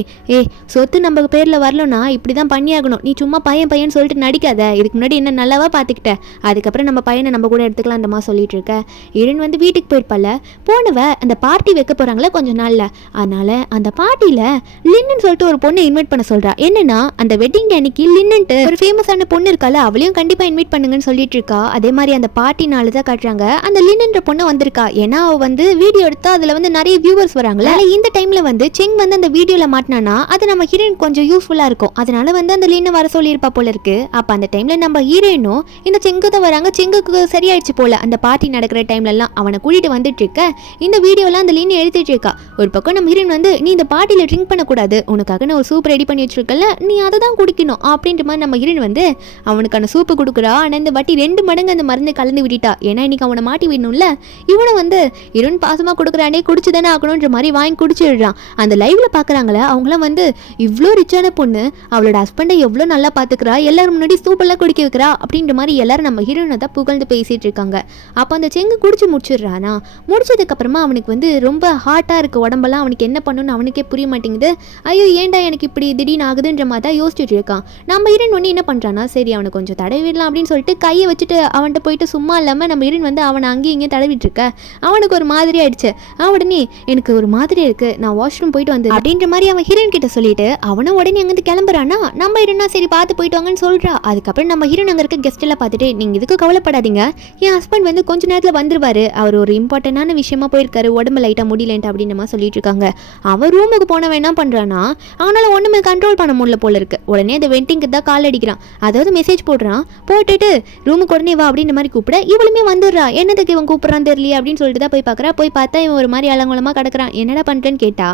சொத்து நம்ம பேரில் வரலன்னா இப்படி தான் பண்ணியாகணும், நீ சும்மா பையன் பையன் சொல்லிட்டு நடிக்காத, இதுக்கு முன்னாடி என்ன நல்லாவா பார்த்துக்கிட்ட, அதுக்கப்புறம் நம்ம பையனை நம்ம கூட எடுத்துக்கலாம் அந்த மாதிரி சொல்லிட்டு இருக்க. ஹீரோயின் வந்து வீட்டுக்கு போயிருப்பால, போனவ அந்த பார்ட்டி வைக்க போகிறாங்களே கொஞ்சம் நாளில், அதனால அந்த பார்ட்டியில் லின்னு சொல்லிட்டு ஒரு பொண்ணை இன்வைட் பண்ண சொல்கிறா. என்னன்னா அந்த வெட்டிங் டே அன்னைக்கு லின்னுட்டு ஒரு ஃபேமஸான பொண்ணு இருக்கால, அவளையும் கண்டிப்பாக இன்வைட் பண்ணுங்கன்னு சொல்லிட்டு இருக்கா. அதே மாதிரி அந்த பார்ட்டினால தான் காட்டுறாங்க அந்த லின்னுன்ற பொண்ணு வந்திருக்கா, ஏன்னா அவள் வந்து வீடியோ எடுத்தா அதில் வந்து நிறைய வியூவர்ஸ் வராங்களா, இந்த டைமில் வந்து செங் வந்து அந்த வீடியோவில் மாட்டினானா அது நம்ம ஹீரோயின் கொஞ்சம் யூஸ்ஃபுல்லாக இருக்கும், அதனால வந்து அந்த லின்னு வர சொல்லியிருப்பா போல இருக்கு. அப்போ அந்த டைமில் நம்ம ஹீரோயினும் இந்த செங்கு தான் வராங்க. செங்குக்கு சரியாயிடுச்சு போல அந்த பார்ட்டி நடக்கிற டைம்லலாம் அவனை கூட்டிகிட்டு வந்துட்டு இருக்க. இந்த வீடியோலாம் அந்த லின்னு எடுத்துட்டு இருக்கா. ஒரு பக்கம் நம்ம ஹீரோயின் வந்து நீ இந்த பார்ட்டியில் ட்ரிங்க் பண்ணக்கூடாது, உனக்காக நான் ஒரு சூப் ரெடி பண்ணி வச்சிருக்கல, நீ அதை தான் குடிக்கணும் அப்படின்ற மாதிரி நம்ம ஹீரோயின் வந்து அவனுக்கான சூப்பு கொடுக்குறா. ஆனால் இந்த வாட்டி 2 மடங்கு அந்த மருந்து கலந்து விட்டுட்டா, ஏன்னா இன்னைக்கு அவனை மாட்டி விடணும்ல. இவனை வந்து ஹீரோயின் பாசமாக கொடுக்குறானே குடிச்சு தானே ஆகணுன்ற மாதிரி வாங்கி குடிச்சிடுறான். அந்த லைவ்ல பார்க்குறாங்களே அவங்களாம் வந்து இவ்வளோ ரிச்சான பொண்ணு அவளோட ஹஸ்பண்டை எவ்வளோ நல்லா பார்த்துக்கிறா, எல்லாரும் முன்னாடி சூப்பெல்லாம் குடிக்க வைக்கிறா அப்படின்ற மாதிரி எல்லாரும் நம்ம ஹீரோனை தான் புகழ்ந்து பேசிட்டு இருக்காங்க. அப்போ அந்த செங்கு குடிச்சு முடிச்சிடுறானா. முடிச்சதுக்கப்புறமா அவனுக்கு வந்து ரொம்ப ஹார்ட்டாக இருக்குது உடம்பெல்லாம், அவனுக்கு என்ன பண்ணணும்னு அவனுக்கே புரிய மாட்டேங்குது. ஐயோ ஏன்டா எனக்கு இப்படி திடீர்னு ஆகுதுன்ற மாதிரி தான் யோசிச்சுட்டு இருக்கான். நம்ம ஹீரோயின் ஒன்று என்ன பண்ணுறான்னா, சரி அவனை கொஞ்சம் தடவி விடலாம் அப்படின்னு சொல்லிட்டு கையை வச்சுட்டு அவன்கிட்ட போயிட்டு சும்மா இல்லாமல் நம்ம ஹீரோயின் வந்து அவனை அங்கேயும் இங்கேயும் தடவிட்டு இருக்க. அவனுக்கு ஒரு மாதிரி ஆயிடுச்சு. உடனே எனக்கு ஒரு மாதிரி இருக்குது, நான் வாஷ்ரூம் போயிட்டு வந்து அப்படின்ற மாதிரி அவன் ஹீரோயின் கிட்ட சொல்லிட்டு அவனும் உடனே அங்கேருந்து கிளம்புறானா. நம்ம ஹீரோனா சரி பார்த்து போயிட்டு வாங்கன்னு சொல்கிறா. அதுக்கப்புறம் நம்ம ஹீரோயின் அங்கே இருக்க கெஸ்ட் எல்லாம் பார்த்துட்டு, நீங்கள் இதுக்கு கவலைப்படாதீங்க, என் ஹஸ்பண்ட் வந்து கொஞ்ச நேரத்தில் வந்துருவாரு, அவர் ஒரு இம்பார்ட்டண்டான விஷயமா போயிருக்காரு, உடம்பு லைட்டாக முடியலன்ட்டு அப்படின்னு நம்ம சொல்லிட்டு இருக்காங்க. அவன் ரூமுக்கு போனவன் என்ன பண்ணுறான்னா, அவனால் ஒன்றுமே கண்ட்ரோல் பண்ண முடியல போல இருக்கு. உடனே அந்த வெண்டிங்க்கு தான் கால் அடிக்கிறான், அதாவது மெசேஜ் போடுறான். போட்டுட்டு ரூமுக்கு உடனே வா அப்படின்ற மாதிரி கூப்பிட இவளுமே வந்துடுறா. என்னதுக்கு இவன் கூப்பிட்றான் தெரியல அப்படின்னு சொல்லிட்டு தான் போய் பார்க்குறா. போய் பார்த்தா இவன் ஒரு மாதிரி அலங்கோலமாக கிடக்குறான். என்னடா பண்ணுறேன்னு கேட்டா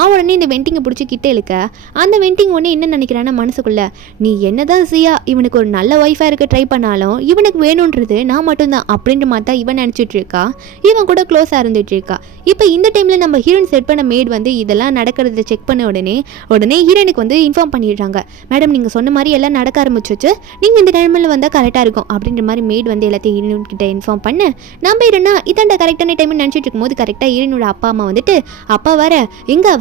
அவன் உடனே இந்த வெண்டிங்கை பிடிச்சி கிட்ட இழுக்க. அந்த வெண்டிங் உடனே என்ன நினைக்கிறான்னா மனசுக்குள்ள, நீ என்னதான் சியா இவனுக்கு ஒரு நல்ல ஒய்ஃபாக இருக்க ட்ரை பண்ணாலும் இவனுக்கு வேணுன்றது நான் மட்டும்தான் அப்படின்ற மாதிரி தான் இவன் நினச்சிட்டு இருக்கா. இவன் கூட க்ளோஸாக இருந்துட்டு இருக்கா. இப்போ இந்த டைமில் நம்ம ஹீரோயின் செட் பண்ண மேட் வந்து இதெல்லாம் நடக்கிறத செக் பண்ண உடனே ஹீரோனுக்கு வந்து இன்ஃபார்ம் பண்ணிடுறாங்க. மேடம் நீங்கள் சொன்ன மாதிரி எல்லாம் நடக்க ஆரம்பிச்சிச்சு, நீங்கள் இந்த டைமில் வந்தால் கரெக்டாக இருக்கும் அப்படின்ற மாதிரி மேட் வந்து எல்லாத்தையும் ஹீரோன் கிட்ட இன்ஃபார்ம் பண்ண நம்ம ஹீரோனா இதாண்ட கரெக்டான டைம்னு நினச்சிட்டு இருக்கும்போது கரெக்டாக ஹீரோனோட அப்பா அம்மா வந்துட்டு, அப்பா வர எங்கே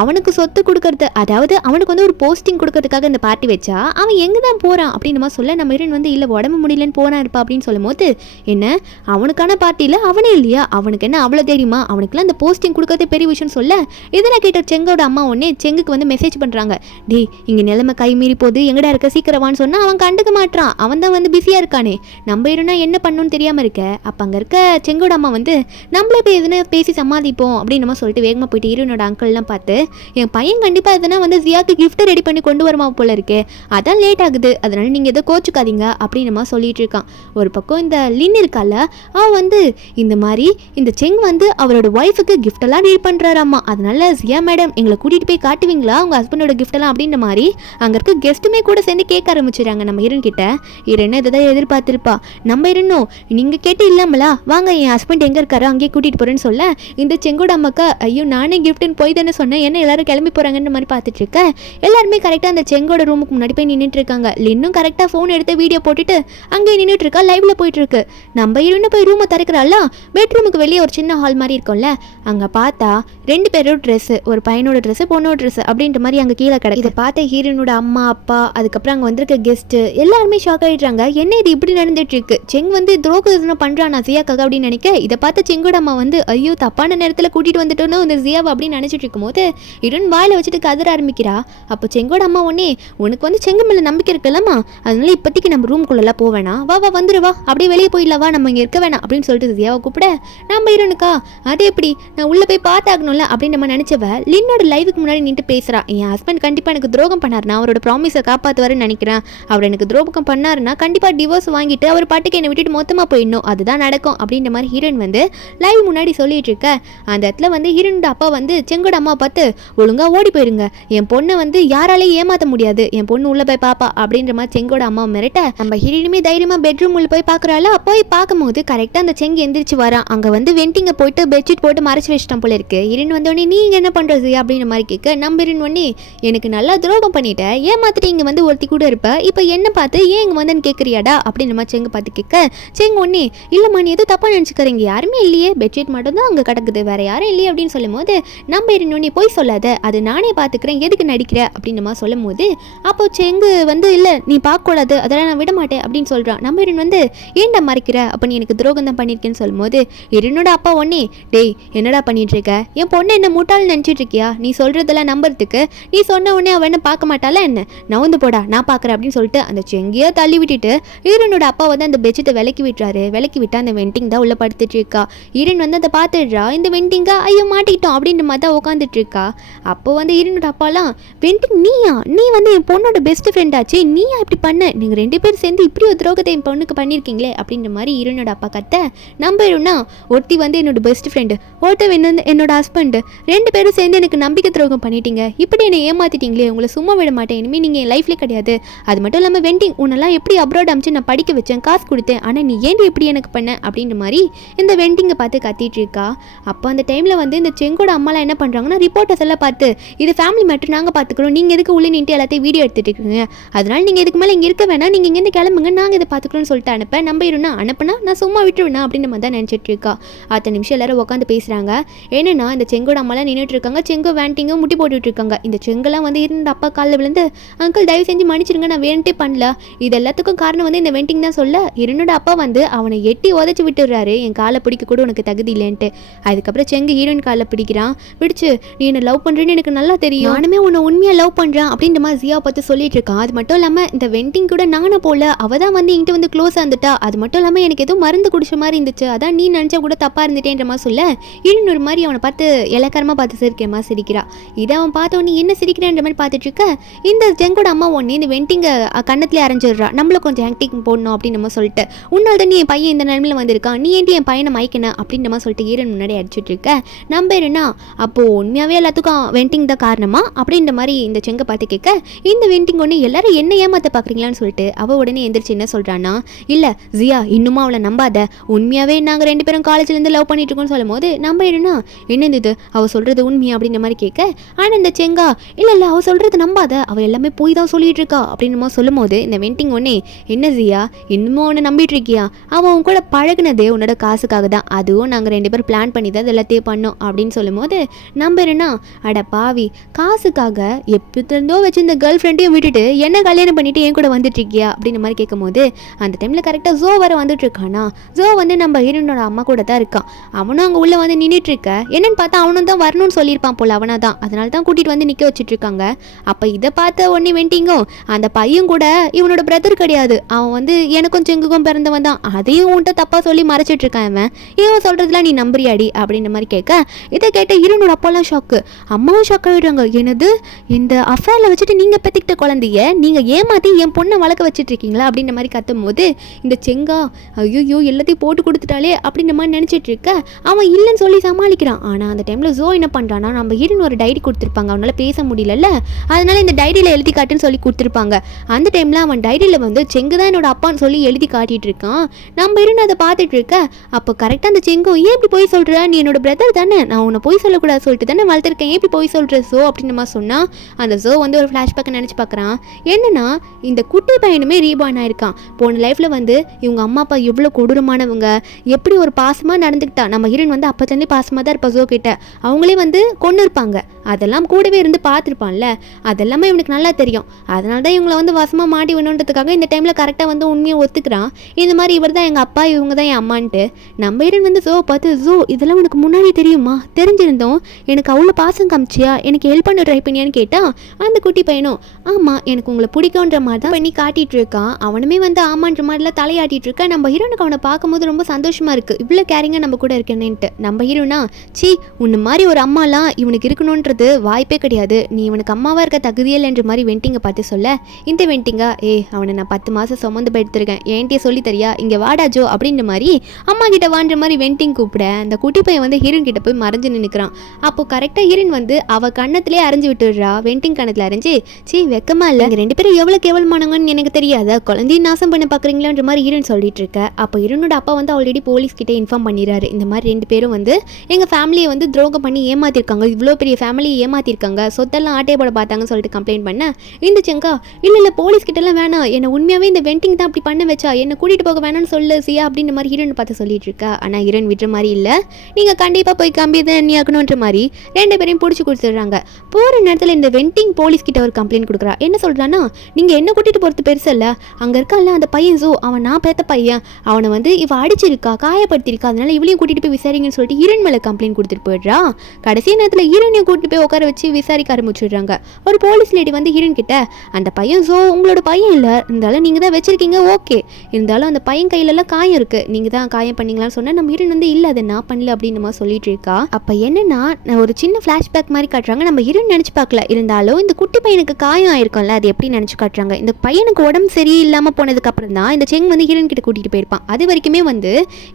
அவனுக்கு சொத்து கொடுக்கறது, அதாவது அவனுக்கு வந்து ஒரு போஸ்டிங் கொடுக்கறதுக்காக இந்த பார்ட்டி வச்சா அவன் எங்கே தான் போகிறான் அப்படின்னு மாதிரி சொல்ல நம்ம ஹீரோன் வந்து இல்லை உடம்பு முடியலன்னு போகிறான் இருப்பா அப்படின்னு சொல்லும் போது, என்ன அவனுக்கான பார்ட்டியில் அவனே இல்லையா, அவனுக்கு என்ன அவ்வளோ தெரியுமா, அவனுக்குலாம் அந்த போஸ்டிங் கொடுக்கறதே பெரிய விஷயம் சொல்ல இதெல்லாம் கேட்ட செங்கோட அம்மா உடனே செங்குக்கு வந்து மெசேஜ் பண்ணுறாங்க. டே இங்கே நிலைமை கை மீறி போகுது, எங்கடா இருக்க சீக்கிரவான்னு சொன்னால் அவன் கண்டுக்க மாட்டான், அவன் தான் வந்து பிஸியாக இருக்கானே, நம்ம ஹீரோனா என்ன பண்ணணும்னு தெரியாமல் இருக்க. அப்போ அங்கே இருக்க செங்கோட அம்மா வந்து நம்மளே போய் எதுனா பேசி சமாளிப்போம் அப்படின்னு நம்ம சொல்லிட்டு வேகமாக போயிட்டு ஹீரோனோட அங்கிள்லாம் பார்த்து, என் பையன் கண்டிப்பாக எதுனா வந்து ஜியாக்கு கிஃப்ட் ரெடி பண்ணி கொண்டு வருமா போல இருக்கு, அதான் லேட் ஆகுது, அதனால நீங்கள் எதோ கோச்சுக்காதீங்க அப்படின்னு நம்ம சொல்லிட்டு இருக்கான். ஒரு பக்கம் இந்த லின் இருக்கால, அவன் வந்து இந்த மாதிரி இந்த செங் வந்து அவரோட ஒய்ஃபுக்கு கிஃப்ட் எல்லாம் ரெடி பண்ணுறாராம்மா, அதனால ஜியா மேடம் எங்களை கூட்டிகிட்டு போய் காட்டுவீங்களா உங்கள் ஹஸ்பண்டோட கிஃப்ட் எல்லாம் அப்படின்ற மாதிரி அங்கே இருக்க கெஸ்ட்டுமே கூட சேர்ந்து கேட்க ஆரம்பிச்சிடறாங்க நம்ம ஹீரோன் கிட்ட. ஹீரோன் இதை தான் எதிர்பார்த்துருப்பா. நம்ம ஹீரோனும் நீங்கள் கேட்டு இல்லாமலா வாங்க என் ஹஸ்பண்ட் எங்கே இருக்காரோ அங்கேயே கூட்டிகிட்டு போகிறேன்னு சொல்ல இந்த செங்கோட அம்மாக்கா, ஐயோ நானே கிஃப்ட்னு போய் தானே சொன்னேன், என்ன எல்லாரும் கிளம்பி போகிறாங்கன்ற மாதிரி பார்த்துட்டு இருக்க. எல்லாருமே கரெக்டாக அந்த செங்கோட ரூமுக்கு முன்னாடி போய் நின்றுட்டு இருக்காங்க. லின்னும் கரெக்டாக ஃபோன் எடுத்து வீடியோ போட்டுட்டு அங்கேயே நின்றுட்டு இருக்கா, லைவ்ல போயிட்டு இருக்கு. நம்ம ஹீரோன்னு போய் ரூமை திறக்கிறாள். பெட்ரூமுக்கு வெளியே ஒரு சின்ன ஹால் மாதிரி இருக்கும்ல, அங்கே பார்த்தா 2 பேரோட ட்ரெஸ்ஸு, ஒரு பையனோட ட்ரெஸ்ஸு பொண்ணோட ட்ரெஸ்ஸு அப்படின்ற மாதிரி அங்கே கீழே கிடக்கு. இதை பார்த்த ஹீரோனோட அம்மா அப்பா அதுக்கப்புறம் அங்கே வந்திருக்க கெஸ்ட்டு எல்லாருமே ஷாக் ஆகிடுறாங்க. என்ன இது இப்படி நடந்துட்டு இருக்கு, செங் வந்து துரோகம் பண்ணுறான் ஜியாக்காக அப்படின்னு நினைக்க, இதை பார்த்த செங்கோட அம்மா வந்து ஐயோ தப்பான நேரத்தில் கூட்டிகிட்டு வந்துட்டோன்னு இந்த ஜியாவை அப்படின்னு நினச்சிட்டு இருக்கும்போது ஹீரோன் வாயில் வச்சுட்டு கதற ஆரம்பிக்கிறா. அப்போ செங்கோட அம்மா ஒன்னே, உனக்கு வந்து செங்கு மேலே நம்பிக்கை இருக்குல்லம்மா, அதனால இப்போதைக்கு நம்ம ரூம்குள்ளெல்லாம் போவேணா, வா வா வந்துடுவா, அப்படியே வெளியே போயிடலாம், வா நம்ம இங்கே இருக்க வேணாம் அப்படின்னு சொல்லிட்டு ஜியாவை கூப்பிட, நம்ம ஹீரோனுக்கா அது எப்படி நான் உள்ளே போய் பார்த்தாகணும்ல அப்படின்னு நம்ம நினச்சவ லின்னோட லைவுக்கு முன்னாடி நின்று பேசுகிறா. என் ஹஸ்பண்ட் கண்டிப்பாக எனக்கு துரோகம் பண்ணாருன்னா அவரோட ப்ராமிஸை காப்பாற்றுவாருன்னு நினைக்கிறேன், அவர் எனக்கு துரோகம் பண்ணாருன்னா கண்டிப்பாக டிவோர்ஸ் வாங்கிட்டு அவர் பாட்டுக்கு என்னை விட்டுட்டு மொத்தமாக போயிடணும், அதுதான் நடக்கும் அப்படின்ற மாதிரி ஹீரோயின் வந்து லைவ் முன்னாடி சொல்லிட்டு இருக்க. அந்த இடத்துல வந்து ஹீரோனோட அப்பா வந்து செங்கோட அம்மா பார்த்து, ஒழுங்கா ஓடி போயிருங்க, என் பொண்ணை வந்து யாராலையும் ஏமாற்ற முடியாது, என் பொண்ணு உள்ள போய் பாப்பா அப்படின்ற மாதிரி செங்கோட அம்மா மிரட்ட நம்ம ஹீரோனுமே தைரியமா பெட்ரூம் உள்ள போய் பார்க்குறாள். போய் பார்க்கும்போது கரெக்டாக அந்த செங்கு எந்திரிச்சு வரான். அங்கே வந்து வெண்டிங்கை போயிட்டு பெட்ஷீட் போட்டு மறைச்சு வச்சிட்டான் போல இருக்கு. ஹீரோன் வந்தோடனே நீங்க என்ன பண்றது அப்படின்ற மாதிரி கேட்க, நம்ம ஹீரோன் உடனே எனக்கு நல்லா துரோகம் பண்ணிட்டேன், ஏமாத்திட்டு இங்கே வந்து ஒருத்தி கூட இருப்ப, இப்போ என்ன பார்த்து ஏன் இங்கே வந்தேன்னு கேட்குறியாடா அப்படின்னு மாதிரி செங்கு பார்த்து கேட்க, செங்கு ஒன்னே இல்லைம்மா நீ எதுவும் தப்பாக நினச்சிக்கிறீங்க, யாருமே இல்லையே, பெட்ஷீட் மட்டும் தான் அங்கே கிடக்குது, வேற யாரும் இல்லையே அப்படின்னு சொல்லும் போது நம்ம ஹீரோன் நீ போய் சொல்லாத, அது நானே பார்த்துக்கிறேன், எதுக்கு நடிக்கிற அப்படின்னு மாதிரி சொல்லும் போது அப்போ செங்கு வந்து இல்லை நீ பார்க்கக்கூடாது, அதெல்லாம் நான் விட மாட்டேன் அப்படின்னு சொல்கிறான். நம்ம ஹீரோன் வந்து ஏன்டா மறைக்கிற, அப்போ நீ எனக்கு துரோகம் தான் பண்ணியிருக்கேன்னு சொல்லும் போது ஹீரோனோட அப்பா ஒன்னே, டேய் என்னடா பண்ணிட்டு இருக்க, என் பொண்ணு என்ன முட்டாள்னு நினச்சிட்டு இருக்கியா, நீ சொல்கிறதெல்லாம் நம்புறதுக்கு, நீ சொன்ன உடனே அவன் என்ன பார்க்க மாட்டாளா என்ன, நான் வந்து போடா நான் பார்க்குறேன் அப்படின்னு சொல்லிட்டு அந்த செங்கியை தள்ளி விட்டுட்டு ஹீரோனோட அப்பா வந்து அந்த பெட்ஷீட்டை விலக்கி விட்டுறாரு. விலக்கி விட்டு அந்த வெண்டிங் தான் உள்ள படுத்துட்டு இருக்கா. ஹீரோன் வந்து அதை பார்த்துடுறா, இந்த வெண்டிங்கா ஐயோ மாட்டிக்கிட்டோம் அப்படின்ற மாதிரி தான் உட்காந்துட்டு இருக்கா. அப்போ வந்து ஹீரோனோட அப்பாலாம், வெண்டிங் நீயா, நீ வந்து என் பொண்ணோட பெஸ்ட் ஃப்ரெண்ட் ஆச்சு, நீயா இப்படி பண்ண, நீங்கள் 2 பேரும் சேர்ந்து இப்படி ஒரு துரோகத்தை என் பொண்ணுக்கு பண்ணியிருக்கீங்களே அப்படின்ற மாதிரி ஹீரோனோட அப்பா கத்த, நம்பிடும்னா ஒருத்தி வந்து என்னோட பெஸ்ட் ஃப்ரெண்டு, ஒருத்தர் என்னோட ஹஸ்பண்ட், 2 பேரும் சேர்ந்து எனக்கு நம்பிக்கை துரோகம் பண்ணிட்டீங்க, இப்படி என்னை ஏமாத்திட்டீங்களே, உங்களை சும்மா விட மாட்டேன், இனிமேல் நீங்கள் என் லைஃப்லேயே கிடையாது, அது மட்டும் இல்லாமல் வெண்டிங் உன்னெல்லாம் எப்படி அப்ராட் அமிச்சு நான் படிக்க வச்சேன், காசு கொடுத்தேன், ஆனால் நீ ஏன் இப்படி எனக்கு பண்ண அப்படின்ற மாதிரி இந்த வெண்டிங்கை பார்த்து கத்திட்டு இருக்கா. அப்போ அந்த டைமில் வந்து இந்த செங்கோட அம்மாலாம் என்ன பண்ணுறாங்கன்னா ரிப்போர்ட்டர்ஸ் எல்லாம் பார்த்து, இது ஃபேமிலி மேட்டர் நாங்கள் பார்த்துக்கிறோம், நீங்கள் எதுக்கு உள்ளே நின்று எல்லாத்தையும் வீடியோ எடுத்துகிட்டு இருக்கீங்க, அதனால் நீங்கள் இதுக்கு மேலே இங்கே இருக்க வேணாம், நீங்கள் இங்கேருந்து கிளம்புங்க, நாங்கள் இதை பார்த்துக்கிறோன்னு சொல்லிட்டு அனுப்ப, நம்பிடும்னா அனுப்புனா நான் சும்மா விட்டுருவேண்ணா அப்படின்ற மாதிரி தான் நினச்சிட்டு இருக்கா. அடுத்த நிமிஷம் எல்லாரும் உட்காந்து பேசுகிறாங்க. ஏன்னா இந்த செங்கோட அம்மாலாம் நின்றுட்டு இருக்காங்க, செங்கோ வேண்டிங்க முட்டி போட்டுட்டு இருக்காங்க. இருக்காங்க. இந்த செங்கெல்லாம் வந்து இருந்த அப்பா காலில் விழுந்து, அங்கிள் தயவு செஞ்சு மன்னிச்சிருங்க, நான் வேணுட்டே பண்ணல, இது எல்லாத்துக்கும் காரணம் வந்து இந்த வெண்டிங் தான் சொல்ல ஹீரோனோட அப்பா வந்து அவனை எட்டி உதச்சி விட்டுறாரு, என் காலை பிடிக்க கூட உனக்கு தகுதி இல்லைன்ட்டு. அதுக்கப்புறம் செங்கு ஹீரோயின் காலை பிடிக்கிறான். பிடிச்சு நீ என்ன லவ் பண்ணுறேன்னு எனக்கு நல்லா தெரியும், நானுமே உன்னை உண்மையாக லவ் பண்ணுறேன் அப்படின்ற மாதிரி ஜியா பார்த்து சொல்லிட்டு இருக்கான். அது மட்டும் இல்லாமல் இந்த வெண்டிங் கூட நானும் போல, அவள் தான் வந்து என்கிட்ட வந்து க்ளோஸாக இருந்துட்டா. அது மட்டும் இல்லாமல் எனக்கு எதுவும் மருந்து குடிச்ச மாதிரி இருந்துச்சு, அதான் நீ நினச்சா கூட தப்பாக இருந்துட்டேன்ற மாதிரி சொல்ல ஹீரோயின் ஒரு மாதிரி அவனை பார்த்து இலக்காரமாக பார்த்து சிரிக்கிறமா சிரிக்கிறா. இதை அவன் பார்த்தோன்னே என்ன சிரிக்கிறேன்ற மாதிரி பார்த்துட்டு இருக்க, இந்த ஜெங்கோட அம்மா ஒன்று இந்த வெண்டிங்கை கண்ணத்துலேயே அரைஞ்சிடுறா. நம்மளும் கொஞ்சம் ஆக்டிங் போடணும் அப்படின்னு நம்ம சொல்லிட்டு, உன்னால் தான் நீ என் பையன் இந்த நிலமையில வந்திருக்கான், நீ ஏன்டி என் பையனை மயக்கணும் அப்படின்ற மாதிரி சொல்லிட்டு ஹீரோயின் முன்னாடி அடிச்சுட்டு இருக்க. நம்பேருன்னா அப்போது உண்மையாகவே எல்லாத்துக்கும் வெண்டிங் தான் காரணமா அப்படின்ற மாதிரி இந்த செங்கை பார்த்து கேட்க, இந்த வெண்டிங் ஒன்று எல்லாரும் என்ன ஏமாற்ற பார்க்குறீங்களான்னு சொல்லிட்டு அவள் உடனே எந்திரிச்சு என்ன சொல்கிறான்னா, இல்லை ஜியா இன்னுமா அவளை நம்பாத, உண்மையாகவே நாங்கள் 2 பேரும் காலேஜ்லேருந்து லவ் பண்ணிட்டு இருக்கோம்னு சொல்லும் போது நம்பேருன்னா என்னது இது அவள் சொல்கிறது உண்மையா அப்படின்ற மாதிரி கேட்க, ஆனால் இந்த செங்கா இல்லை அவள் சொல்கிறது நம்பாத, அவள் எல்லாமே போய் தான் சொல்லிட்டு இருக்கா அப்படின்னு சொல்லும் போது இந்த வெண்டிங் ஒன்னே என்ன ஜியா இன்னுமும் அவனை நம்பிட்டு இருக்கியா, அவன் கூட பழகுனதே உன்னோட காசுக்காக தான், அதுவும் நாங்கள் 2 பேரும் பிளான் பண்ணி தான் எல்லாத்தையும் பண்ணோம் அப்படின்னு சொல்லும் போது நம்புறேன்னா அட பாவி காசுக்காக எப்படிருந்தோ வச்சு இந்த கேர்ள் ஃப்ரெண்டையும் விட்டுட்டு என்ன கல்யாணம் பண்ணிட்டு என் கூட வந்துட்டு இருக்கியா அப்படின்ற மாதிரி கேட்கும் போது அந்த டைமில் கரெக்டாக ஜோ வர வந்துட்டு இருக்கானா. ஜோ வந்து நம்ம ஹீரோனோட அம்மா கூட தான் இருக்கான். அவனும் அங்கே உள்ளே வந்து நின்றுட்டு இருக்க, என்னன்னு பார்த்தா அவனும் தான் வரணும்னு சொல்லியிருப்பான் போல, அவனா தான், அதனால தான் கூட்டிகிட்டு வந்து நிற்க வச்சுட்டு இருக்காங்க. அப்போ இதை பார்த்த உடனே வெண்டிங்கோ அந்த பையன் கூட இவனோட பிரதர் கிடையாது, அவன் வந்து எனக்கும் செங்குக்கும் பிறந்தவன் தான், அதையும் உன்ட்ட தப்பாக சொல்லி மறைச்சிட்டு இருக்கான் அவன், இவன் சொல்கிறதுலாம் நீ நம்புறியாடி அப்படின்ற மாதிரி கேட்க, இதை கேட்ட ஹீரோனோட அப்பாலாம் ஷாக்கு, அம்மாவும் ஷாக் ஆகிடுறாங்க. எனது இந்த அஃபேரில் வச்சுட்டு நீங்கள் பெற்றுக்கிட்ட குழந்தைய நீங்கள் ஏமாற்றி என் பொண்ணை வளர்க்க வச்சுட்டு இருக்கீங்களா அப்படின்ற மாதிரி கத்தும் போது இந்த செங்கா ஐயோ எல்லாத்தையும் போட்டு கொடுத்துட்டாலே அப்படின்ற மாதிரி நினச்சிட்டு இருக்க, அவன் இல்லைன்னு சொல்லி சமாளிக்கிறான். ஆனால் அந்த டைமில் ஜோ என்ன பண்ணுறான்னா, நம்ம ஹீரோன் ஒரு டைரி கொடுத்துருப்பாங்க, அவனால் பேச முடியலல்ல, அதனால இந்த டைரியில் எழுதி காட்டுன்னு சொல்லி கொடுத்துருப்பாங்க. அந்த டைமில் அவன் டைரியில் வந்து செங்கு தான் என்னோட அப்பான்னு சொல்லி எழுதி காட்டிட்டு இருக்கான். நம்ம ஹீரோன் அதை பார்த்துட்டு இருக்க, அப்போ கரெக்டாக அந்த செங்கும் ஏன் இப்படி போய் சொல்கிற, நீ என்னோட பிரதர் தானே, நான் உன்னை போய் சொல்லக்கூடாது சொல்லிட்டு தானே வளர்த்துருக்கேன், எப்படி போய் சொல்கிற ஜோ அப்படின்னு மாதிரி சொன்னால் அந்த ஜோ வந்து ஒரு ஃப்ளாஷ்பேக்கை நினச்சி பார்க்குறான். என்னன்னா இந்த குட்டி பையனுமே ரீபார்ன் ஆயிருக்கான். போன லைஃப்பில் வந்து இவங்க அம்மா அப்பா எவ்வளோ கொடூரமானவங்க, எப்படி ஒரு பாசமாக நடந்துக்கிட்டா, நம்ம ஹீரோயின் வந்து அப்போத்தே பாசமாக தான் இருப்பா ஜோ கிட்ட, அவங்களே வந்து கொண்டு இருப்பாங்க, அதெல்லாம் கூடவே இருந்து பார்த்துருப்பான்ல, அதெல்லாமே இவனுக்கு நல்லா தெரியும். அதனால தான் இவங்களை வந்து வசமாக மாட்டி வேணுன்றதுக்காக இந்த டைமில் கரெக்டாக வந்து உண்மையை ஒத்துக்கிறான். இந்த மாதிரி இவர் தான் எங்கள் அப்பா, இவங்க தான் என் அம்மான்ட்டு. நம்ம ஹீரோயின் வந்து ஜோ பார்த்து, ஜோ இதெல்லாம் உனக்கு முன்னாடி தெரியுமா, தெரிஞ்சிருந்தோம் எனக்கு அவ்வளோ பாசம் காமிச்சியா, எனக்கு ஹெல்ப் பண்ண ட்ரை பண்ணியான்னு கேட்டால் அந்த குட்டி பையனும் ஆமாம் எனக்கு உங்களை பிடிக்குன்ற மாதிரி தான் பண்ணி காட்டிகிட்டு இருக்கான். அவனுமே வந்து ஆமான்ற மாதிரிலாம் தலையாட்டிகிட்டு இருக்கா. நம்ம ஹீரோனுக்கு அவனை பார்க்கும்போது ரொம்ப சந்தோஷமாக இருக்குது, இவ்வளோ கேரிங்காக நம்ம கூட இருக்கேன்னுட்டு. நம்ம ஹீரோனா சி உன்ன மாதிரி ஒரு அம்மாலாம் இவனுக்கு இருக்கணுன்றது வாய்ப்பே கிடையாது, நீ இவனுக்கு அம்மாவாக இருக்க தகுதியே இல்லைன்ற மாதிரி வெண்டிங்கை பார்த்து சொல்ல, இந்த வெண்டிங்கா அவனை நான் 10 மாதம் சுமந்து எடுத்துருக்கேன், என்கிட்டயே சொல்லி தரியா, இங்கே வாடா ஜோ அப்படின்ற மாதிரி அம்மா கிட்ட வான்ற மாதிரி வெண்டிங் கூப்பிட அந்த குட்டி பையன் வந்து ஹீரோன் கிட்ட போய் மறைஞ்சு நிற்கிறான். அப்போ கரெக்டாக ஹீரோன் வந்து அவள் கண்ணத்திலே அரைஞ்சு விட்டுடுறா, வெண்டிங் கணத்தில் அரைஞ்சு சி வெக்கமா இல்லை, 2 பேரும் எவ்வளோ கேவலமானவங்கன்னு எனக்கு தெரியாத, குழந்தையும் நாசம் பண்ண பார்க்குறீங்களான்ற மாதிரி ஹீரோன் சொல்லிட்டு இருக்க. அப்போ ஹீரோனோட அப்பா வந்து ஆல்ரெடி போலீஸ் கிட்டே இன்ஃபார்ம் பண்ணிடுறாரு, இந்த மாதிரி 2 பேரும் வந்து எங்கள் ஃபேமிலியை வந்து துரோகம் பண்ணி ஏமாத்திருக்காங்க, இவ்வளோ பெரிய ஃபேமிலியை ஏமாத்திருக்காங்க, சொத்தெல்லாம் ஆட்டையை போட பார்த்தாங்கன்னு சொல்லிட்டு கம்ப்ளைண்ட் பண்ண இந்த செங்கா இல்லை போலீஸ் கிட்டலாம் வேணாம், என்னை உண்மையாகவே இந்த வெண்டிங் தான் அப்படி பண்ண வச்சா, என்னை கூட்டிகிட்டு போக வேணாம்னு சொல்லு சியா அப்படின்ற மாதிரி ஹீரோன் பார்த்து சொல்லிட்டு இருக்கா. ஆனால் ஹீரோன் விடுற மாதிரி இல்லை, நீங்கள் கண்டிப்பாக போய் கம்பி தான் எண்ணியாக்கணுன்ற மாதிரி 2 பேரையும் பிடிச்சி கொடுத்துட்றாங்க. போகிற நேரத்தில் இந்த வெண்டிங் போலீஸ் கிட்ட ஒரு கம்ப்ளைண்ட் கொடுக்குறா. என்ன சொல்கிறான்னா, நீங்கள் என்ன கூட்டிகிட்டு போகிறது பெருசு இல்லை, அங்கே இருக்கான்ல அந்த பையன் ஜோ, அவன் நான் பேத்த பையன், அவனை வந்து இவ அடிச்சிருக்கா காயப்படுத்திருக்கா, அதனால இவளையும் கூட்டிகிட்டு போய் விசாரிங்கன்னு சொல்லிட்டு ஹீரோன் மேலே கம்ப்ளைண்ட் கொடுத்துட்டு போயிடுறா. கடைசி நேரத்தில் ஹீரோனையும் கூட்டிட்டு போய் உட்கார வச்சு விசாரிக்க ஆரம்பிச்சிடுறாங்க. ஒரு போலீஸ் லேடி வந்து ஹீரோன் கிட்ட அந்த பையன் ஜோ உங்களோட பையன் இல்லை, இருந்தாலும் நீங்கள் தான் வச்சிருக்கீங்க ஓகே, இருந்தாலும் அந்த பையன் கையிலலாம் காயம் இருக்குது, நீங்கள் தான் காயம் பண்ணீங்களான்னு சொன்னால் நம்ம ஹீரோன் வந்து இல்லை அதை நான் பண்ணல அப்படின்னு நம்ம சொல்லிட்டு இருக்கா. அப்போ என்னன்னா ஒரு சின்ன ஃப்ளாஷ்பேக் மாதிரி காட்டுறாங்க. நம்ம ஹீரோன் நினச்சி பார்க்கல, இருந்தாலும் இந்த குட்டி பையனுக்கு காயம் ஆயிருக்கும்ல, அது எப்படி நினச்சி காட்டுறாங்க. இந்த பையனுக்கு உடம்பு சரியில்லாமல் போனதுக்கு அப்புறம் தான் இந்த செங் வந்து ஹீரோன் கிட்ட கூட்டிகிட்டு போயிருப்பான். அது வரைக்குமே வந்து